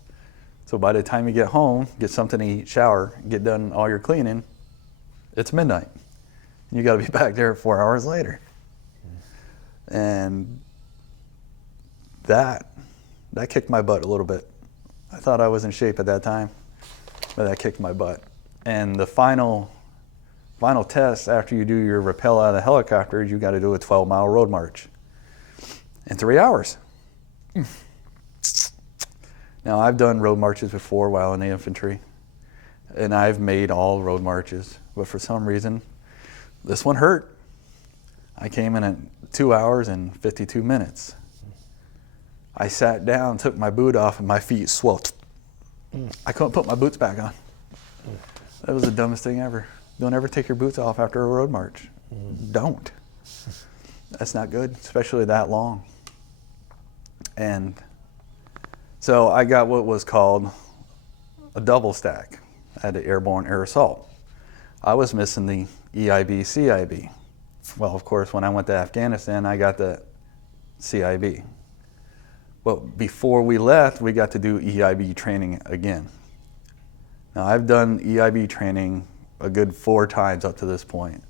So by the time you get home, get something to eat, shower, get done all your cleaning, it's midnight. And you got to be back there 4 hours later. And that kicked my butt a little bit. I thought I was in shape at that time, but that kicked my butt. And the final test after you do your rappel out of the helicopter, you got to do a 12-mile road march in 3 hours. Now, I've done road marches before while in the infantry, and I've made all road marches, but for some reason, this one hurt. I came in at 2 hours and 52 minutes. I sat down, took my boot off, and my feet swelled. I couldn't put my boots back on. That was the dumbest thing ever. Don't ever take your boots off after a road march. Don't. That's not good, especially that long. And so I got what was called a double stack. I had the Airborne Air Assault. I was missing the EIB, CIB. Well, of course, when I went to Afghanistan, I got the CIB. But before we left, we got to do EIB training again. Now, I've done EIB training a good 4 times up to this point,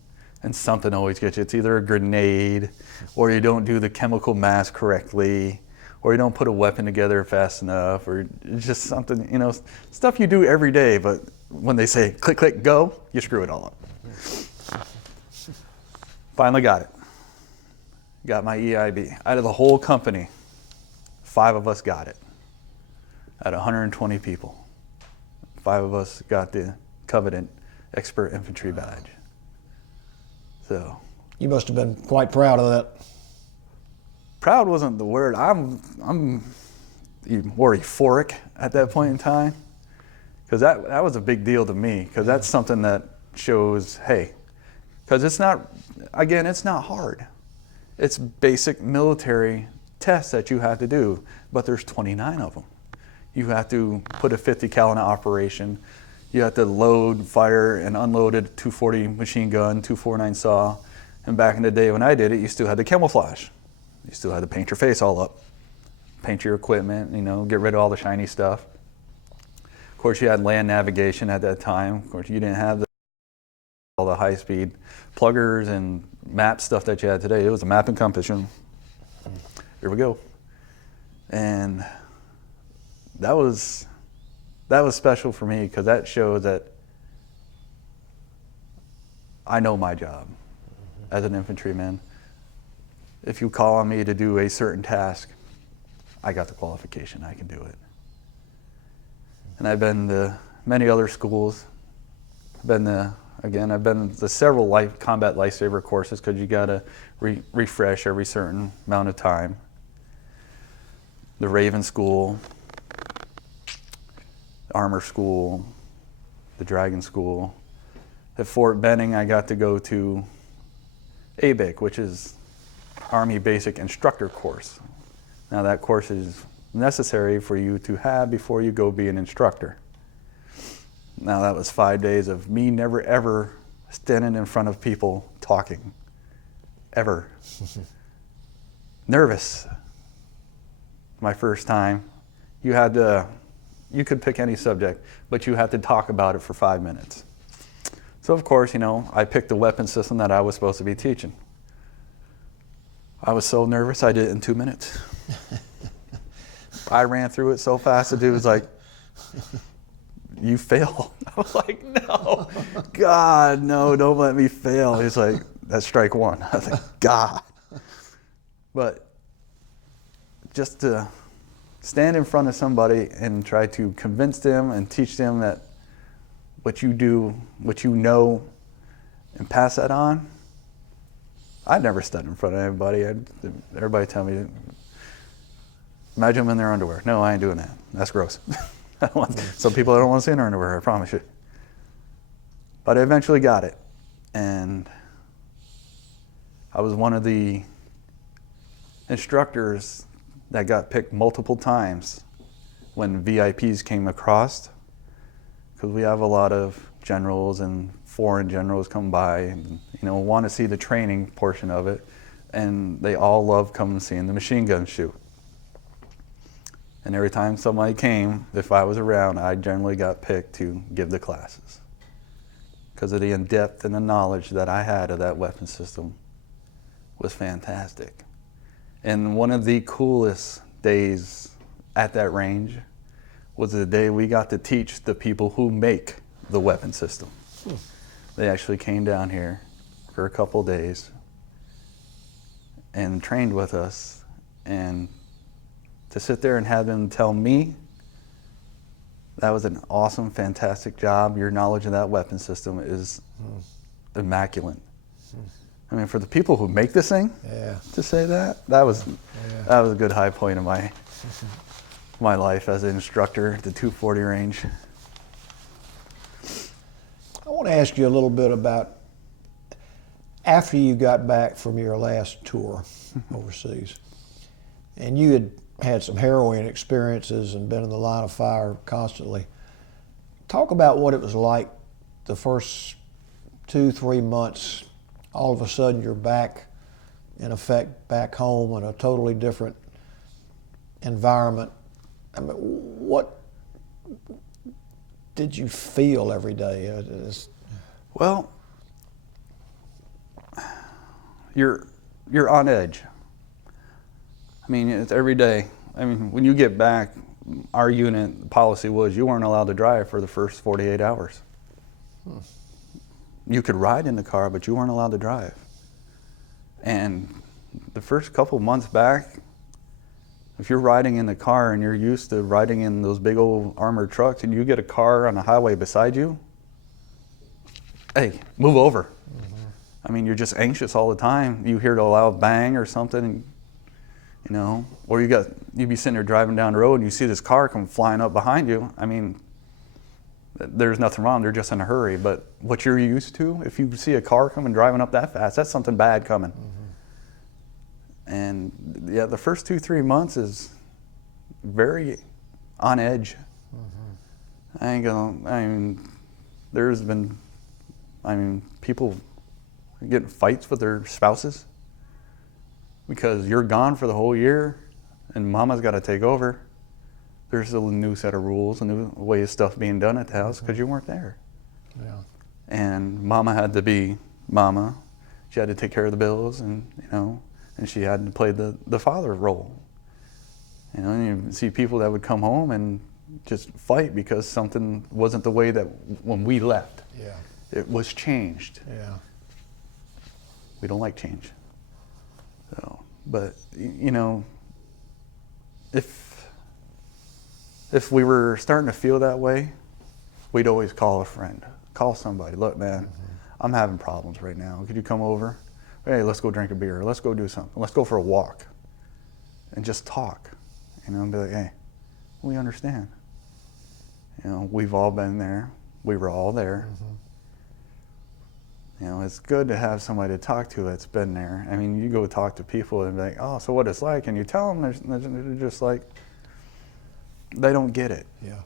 and something always gets you. It's either a grenade, or you don't do the chemical mask correctly, or you don't put a weapon together fast enough, or it's just something, you know, stuff you do every day, but when they say click, click, go, you screw it all up. Finally got it. Got my EIB. Out of the whole company, 5 of us got it. Out of 120 people, 5 of us got the coveted Expert Infantry Badge. So. You must have been quite proud of that. Proud wasn't the word. I'm more euphoric at that point in time, because that was a big deal to me, because that's something that shows, hey, because it's not, again, it's not hard. It's basic military tests that you have to do, but there's 29 of them. You have to put a 50 cal in operation. You have to load, fire, and unload a 240 machine gun, 249 saw. And back in the day when I did it, you still had the camouflage. You still had to paint your face all up, paint your equipment, you know, get rid of all the shiny stuff. Of course, you had land navigation at that time. Of course, you didn't have all the high-speed pluggers and map stuff that you had today. It was a map and compass. And here we go. And that was special for me, because that shows that I know my job as an infantryman. If you call on me to do a certain task, I got the qualification, I can do it. And I've been to many other schools. I've been to several combat lifesaver courses, because you gotta refresh every certain amount of time. The Raven School, the Armor School, the Dragon School. At Fort Benning, I got to go to ABIC, which is Army Basic Instructor course. Now that course is necessary for you to have before you go be an instructor. Now that was 5 days of me never ever standing in front of people talking, ever. Nervous. My first time. You could pick any subject, but you had to talk about it for 5 minutes. So of course, you know, I picked the weapon system that I was supposed to be teaching. I was so nervous, I did it in 2 minutes. I ran through it so fast, the dude was like, you fail. I was like, no, God, no, don't let me fail. He's like, that's strike one. I was like, God. But just to stand in front of somebody and try to convince them and teach them that what you do, what you know, and pass that on. I've never stood in front of anybody. Everybody tell me, imagine them in their underwear. No, I ain't doing that. That's gross. Some people don't want to see in their underwear, I promise you. But I eventually got it. And I was one of the instructors that got picked multiple times when VIPs came across, because we have a lot of generals and foreign generals come by and, you know, want to see the training portion of it, and they all love coming and seeing the machine gun shoot. And every time somebody came, if I was around, I generally got picked to give the classes, because of the in-depth and the knowledge that I had of that weapon system was fantastic. And one of the coolest days at that range was the day we got to teach the people who make the weapon system. They actually came down here for a couple of days and trained with us, and to sit there and have them tell me that was an awesome, fantastic job. Your knowledge of that weapon system is immaculate. I mean, for the people who make this thing, to say that was a good high point of my life as an instructor at the 240 range. I want to ask you a little bit about after you got back from your last tour overseas, and you had some harrowing experiences and been in the line of fire constantly. Talk about what it was like the first 2-3 months. All of a sudden you're back, in effect, back home in a totally different environment. I mean, what did you feel every day? Well, you're on edge. I mean, it's every day. I mean, when you get back, our unit policy was you weren't allowed to drive for the first 48 hours. You could ride in the car, but you weren't allowed to drive. And the first couple months back, if you're riding in the car and you're used to riding in those big old armored trucks and you get a car on the highway beside you, hey, move over. I mean, you're just anxious all the time. You hear a loud bang or something, you know, or you be sitting there driving down the road and you see this car come flying up behind you. I mean, there's nothing wrong, they're just in a hurry. But what you're used to, if you see a car coming driving up that fast, that's something bad coming. And yeah, the first 2-3 months is very on edge. I mean, there's been, people getting fights with their spouses because you're gone for the whole year and mama's got to take over. There's a new set of rules, a new way of stuff being done at the house because you weren't there. Yeah. And mama had to be mama. She had to take care of the bills, and you know, and she had to play the father role. You know, and you see people that would come home and just fight because something wasn't the way that when we left. Yeah. It was changed. Yeah. We don't like change. So, but you know, if we were starting to feel that way, we'd always call a friend, call somebody. Look, man, I'm having problems right now. Could you come over? Hey, let's go drink a beer. Let's go do something. Let's go for a walk, and just talk. You know, and be like, hey, we understand. You know, we've all been there. We were all there. You know, it's good to have somebody to talk to that's been there. I mean, you go talk to people and be like, oh, so what it's like, and you tell them, they're just like, they don't get it. Yeah.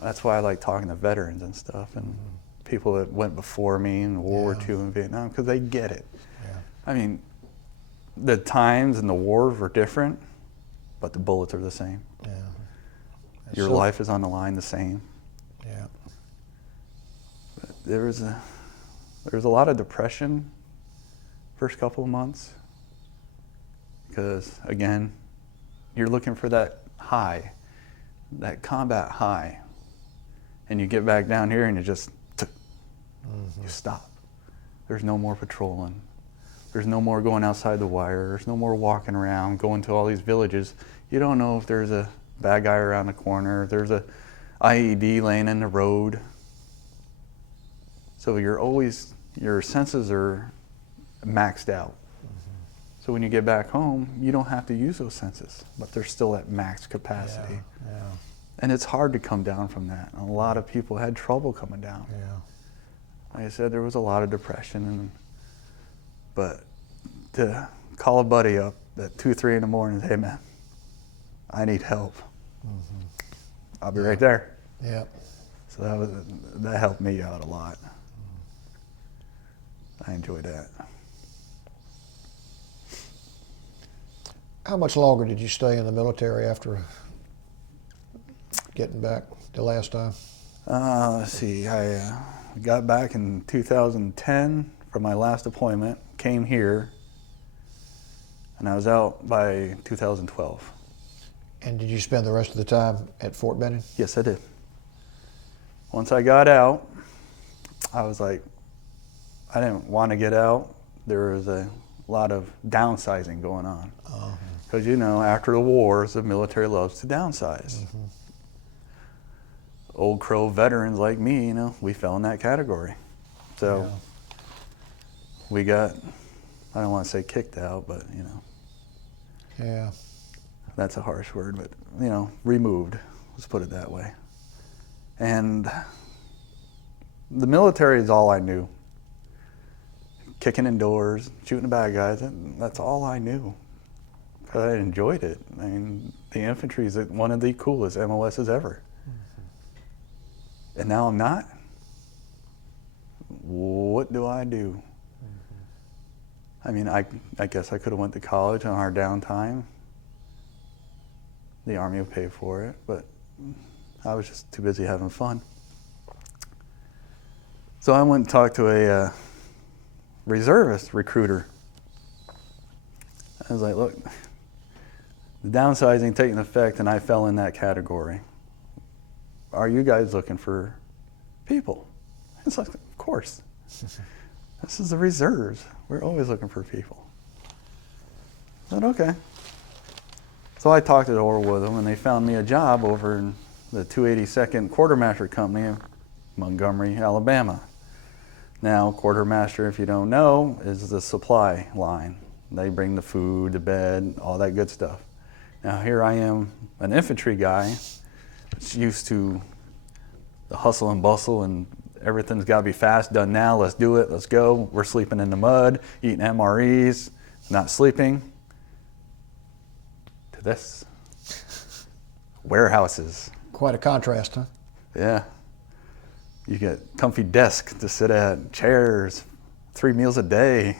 That's why I like talking to veterans and stuff, and people that went before me in World War II and Vietnam, because they get it. Yeah. I mean, the times and the wars were different, but the bullets are the same. Yeah. Your life is on the line the same. Yeah. But there was a lot of depression first couple of months, because again, you're looking for that high, that combat high, and you get back down here and you just you stop. There's no more patrolling. There's no more going outside the wire. There's no more walking around, going to all these villages. You don't know if there's a bad guy around the corner, if there's a IED laying in the road. So your senses are maxed out. So when you get back home, you don't have to use those senses, but they're still at max capacity. Yeah. Yeah. And it's hard to come down from that. A lot of people had trouble coming down. Yeah. Like I said, there was a lot of depression, but to call a buddy up at 2-3 in the morning, hey man, I need help. I'll be right there. Yeah. So that helped me out a lot. I enjoyed that. How much longer did you stay in the military after getting back the last time? Let's see, I got back in 2010 from my last deployment, came here, and I was out by 2012. And did you spend the rest of the time at Fort Benning? Yes, I did. Once I got out, I was like, I didn't want to get out. There was a lot of downsizing going on. Because, you know, after the wars, the military loves to downsize. Old Crow veterans like me, you know, we fell in that category. So we got, I don't want to say kicked out, but, you know. Yeah. That's a harsh word, but, you know, removed, let's put it that way. And the military is all I knew. Kicking in doors, shooting the bad guys, that's all I knew. I enjoyed it. I mean, the infantry is one of the coolest MOSs ever. And now I'm not. What do I do? I mean, I guess I could have went to college on our downtime. The Army would pay for it, but I was just too busy having fun. So I went and talked to a reservist recruiter. I was like, look, the downsizing taking effect, and I fell in that category. Are you guys looking for people? It's like, of course. This is the reserves. We're always looking for people. I said, okay. So I talked it over with them, and they found me a job over in the 282nd Quartermaster Company in Montgomery, Alabama. Now, Quartermaster, if you don't know, is the supply line. They bring the food, the bed, all that good stuff. Now, here I am, an infantry guy, that's used to the hustle and bustle, and everything's got to be fast, done now, let's do it, let's go. We're sleeping in the mud, eating MREs, not sleeping. To this. Warehouses. Quite a contrast, huh? Yeah. You get comfy desk to sit at, chairs, 3 meals a day.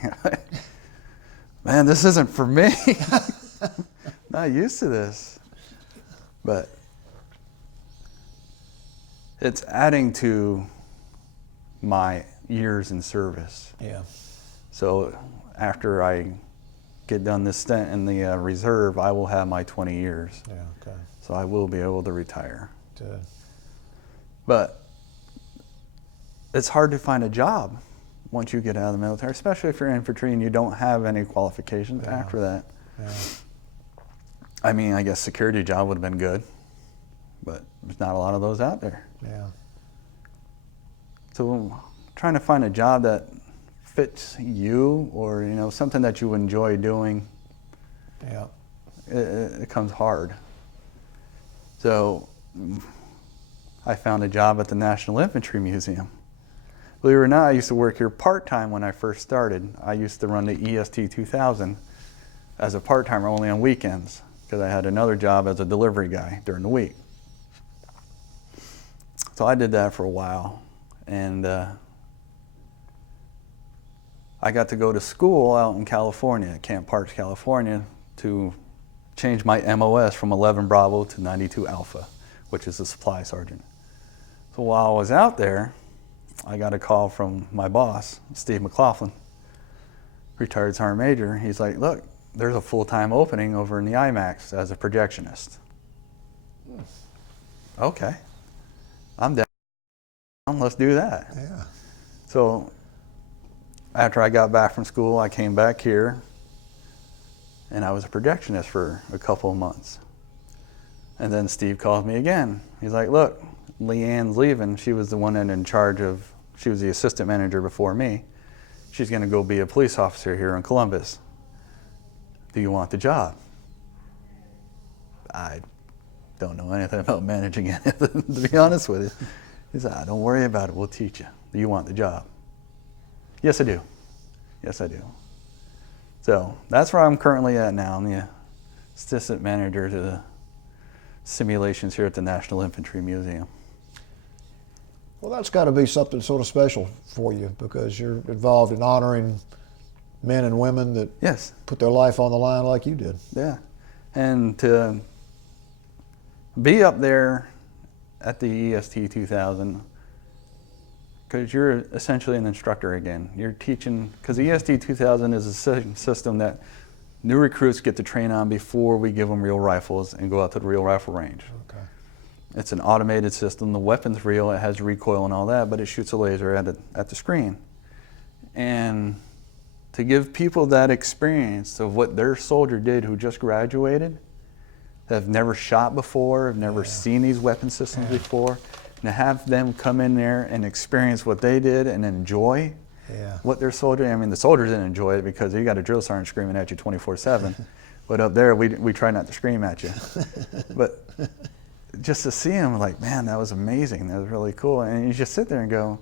Man, this isn't for me. Not used to this. But it's adding to my years in service. Yeah. So after I get done this stint in the reserve, I will have my 20 years. Yeah, okay. So I will be able to retire. Good. But it's hard to find a job once you get out of the military, especially if you're infantry and you don't have any qualifications after that. Yeah. I mean, I guess security job would have been good, but there's not a lot of those out there. Yeah. So trying to find a job that fits you, or something that you enjoy doing, Yeah. it comes hard. So I found a job at the National Infantry Museum. Believe it or not, I used to work here part-time when I first started. I used to run the EST 2000 as a part-timer only on weekends, because I had another job as a delivery guy during the week. So I did that for a while, and I got to go to school out in California, Camp Parks, California, to change my MOS from 11 Bravo to 92 Alpha, which is a supply sergeant. So while I was out there, I got a call from my boss, Steve McLaughlin, retired sergeant major. He's like, look, there's a full-time opening over in the IMAX as a projectionist. Okay, I'm down, let's do that. Yeah. So after I got back from school, I came back here, and I was a projectionist for a couple of months. And then Steve called me again. He's like, look, Leanne's leaving. She was the one in charge of, she was the assistant manager before me. She's going to go be a police officer here in Columbus. Do you want the job? I don't know anything about managing anything, to be honest with you. He said, don't worry about it, we'll teach you. Do you want the job? Yes, I do. Yes, I do. So that's where I'm currently at now. I'm the assistant manager to the simulations here at the National Infantry Museum. Well, that's got to be something sort of special for you, because you're involved in honoring men and women that Yes. put their life on the line like you did. Yeah. And to be up there at the EST 2000, because you're essentially an instructor again. You're teaching, because the EST 2000 is a system that new recruits get to train on before we give them real rifles and go out to the real rifle range. Okay. It's an automated system. The weapon's real. It has recoil and all that, but it shoots a laser at the screen. And to give people that experience of what their soldier did who just graduated, that have never shot before, have never seen these weapon systems before, and to have them come in there and experience what they did and enjoy what their soldier, I mean, the soldiers didn't enjoy it because you got a drill sergeant screaming at you 24/7, but up there we try not to scream at you. But just to see them, like, man, that was amazing, that was really cool. And you just sit there and go,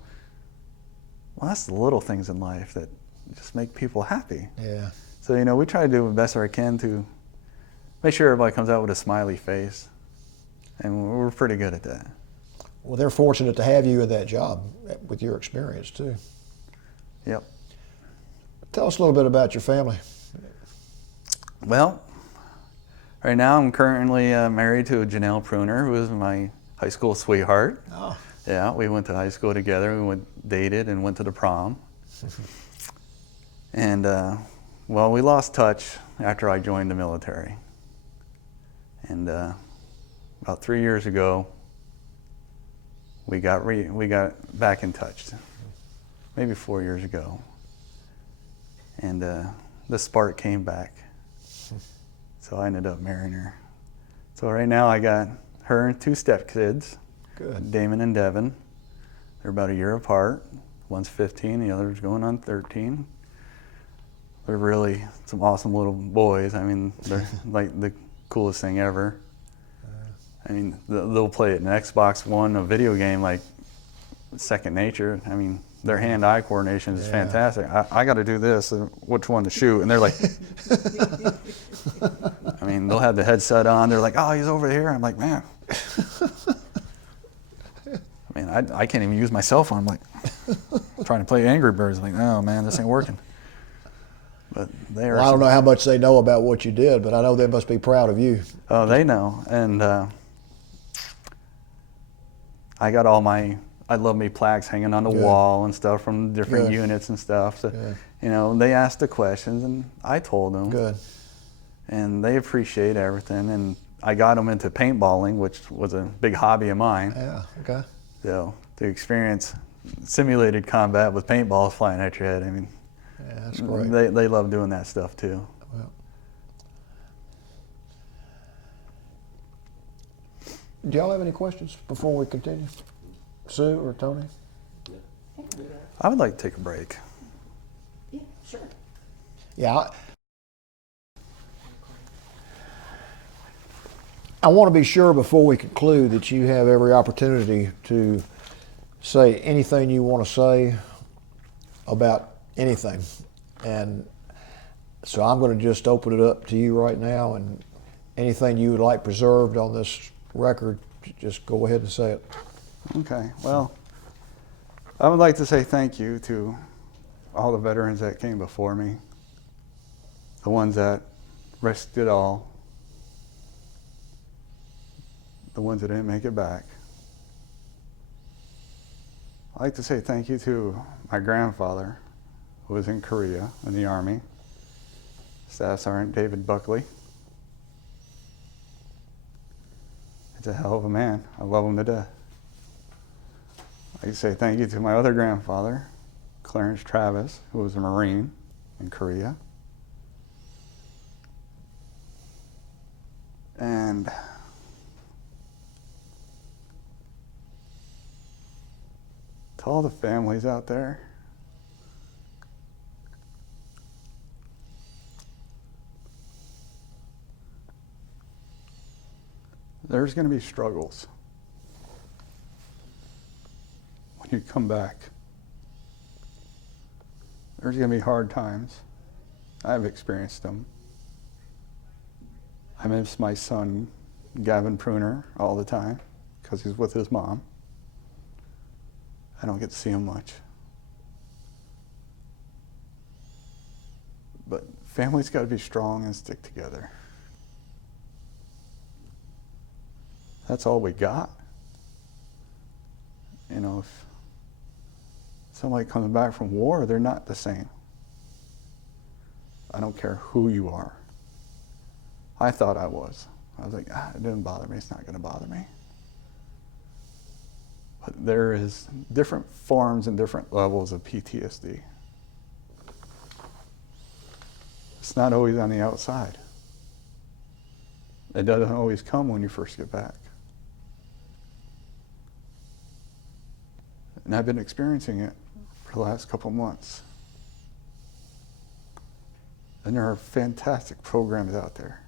well, that's the little things in life that just make people happy. Yeah. So, we try to do the best I can to make sure everybody comes out with a smiley face. And we're pretty good at that. Well, they're fortunate to have you in that job with your experience, too. Yep. Tell us a little bit about your family. Well, right now I'm currently married to Janelle Pruner, who is my high school sweetheart. Oh. Yeah, we went to high school together. We dated and went to the prom. And, well, we lost touch after I joined the military. And about 3 years ago, we got back in touch. Maybe 4 years ago. And the spark came back. So I ended up marrying her. So right now I got her and 2 stepkids. Good. Damon and Devin. They're about a year apart. One's 15, the other's going on 13. They're really some awesome little boys. I mean, they're like the coolest thing ever. I mean, they'll play it in Xbox One, a video game, like second nature. I mean, their hand-eye coordination is fantastic. I got to do this, which one to shoot, and they're like, I mean, they'll have the headset on. They're like, oh, he's over here. I'm like, man. I mean, I can't even use my cell phone. I'm like, trying to play Angry Birds. I'm like, oh man, this ain't working. But they are. Well, I don't know how much they know about what you did, but I know they must be proud of you. Oh, they know. And I got all my I Love Me plaques hanging on the wall and stuff from different units and stuff. So, you know, they asked the questions and I told them. Good. And they appreciate everything. And I got them into paintballing, which was a big hobby of mine. Yeah, okay. So to experience simulated combat with paintballs flying at your head, I mean, yeah, that's great. They love doing that stuff too. Well, do y'all have any questions before we continue? Sue or Tony? I would like to take a break. Yeah, sure. Yeah. I want to be sure before we conclude that you have every opportunity to say anything you want to say about anything. And so I'm going to just open it up to you right now, and anything you would like preserved on this record, just go ahead and say it. Okay, well, I would like to say thank you to all the veterans that came before me, the ones that risked it all, the ones that didn't make it back. I'd like to say thank you to my grandfather, who was in Korea in the Army, Staff Sergeant David Buckley. He's a hell of a man. I love him to death. I'd like to say thank you to my other grandfather, Clarence Travis, who was a Marine in Korea. And to all the families out there, there's going to be struggles when you come back. There's going to be hard times. I've experienced them. I miss my son, Gavin Pruner, all the time because he's with his mom. I don't get to see him much. But families got to be strong and stick together. That's all we got. You know, if somebody comes back from war, they're not the same. I don't care who you are. I thought I was. I was like, it didn't bother me. It's not going to bother me. But there is different forms and different levels of PTSD. It's not always on the outside. It doesn't always come when you first get back. And I've been experiencing it for the last couple months. And there are fantastic programs out there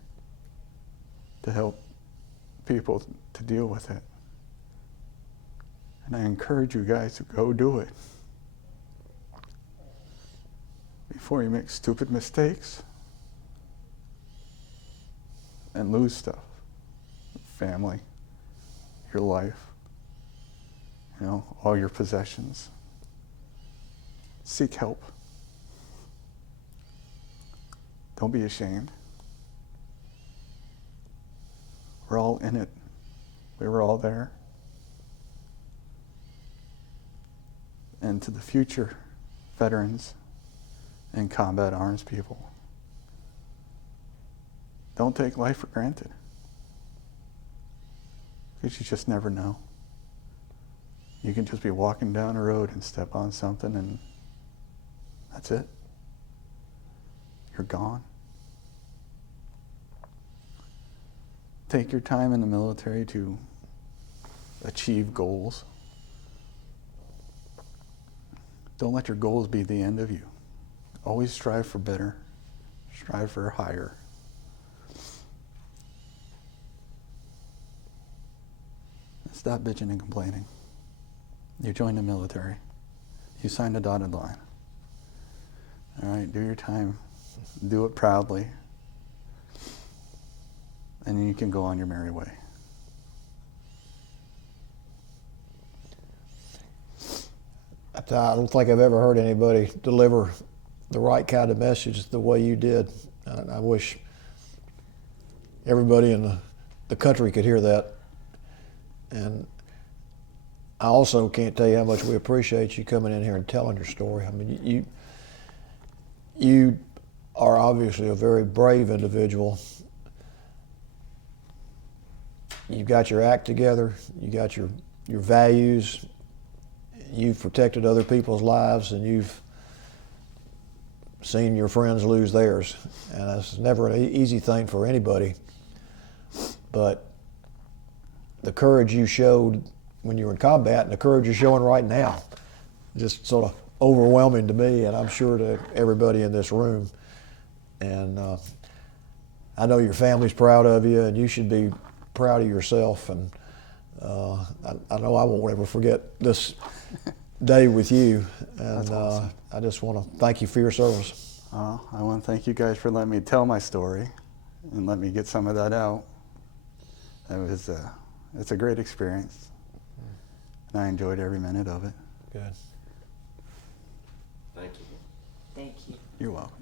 to help people to deal with it. And I encourage you guys to go do it before you make stupid mistakes and lose stuff. Family, your life, you know, all your possessions. Seek help. Don't be ashamed. We're all in it. We were all there. And to the future veterans and combat arms people, don't take life for granted. because you just never know. You can just be walking down a road and step on something and that's it. You're gone. Take your time in the military to achieve goals. Don't let your goals be the end of you. Always strive for better. Strive for higher. Stop bitching and complaining. You joined the military. You signed a dotted line. All right, do your time. Do it proudly. And then you can go on your merry way. I don't think I've ever heard anybody deliver the right kind of message the way you did. I wish everybody in the country could hear that. And I also can't tell you how much we appreciate you coming in here and telling your story. I mean, you are obviously a very brave individual. You've got your act together. You got your values. You've protected other people's lives, and you've seen your friends lose theirs. And it's never an easy thing for anybody. But the courage you showed when you were in combat and the courage you're showing right now, just sort of overwhelming to me, and I'm sure to everybody in this room. And I know your family's proud of you, and you should be proud of yourself. And I know I won't ever forget this day with you. And That's awesome. I just want to thank you for your service. I want to thank you guys for letting me tell my story and let me get some of that out. It's a great experience, and I enjoyed every minute of it. Good. Thank you. Thank you. You're welcome.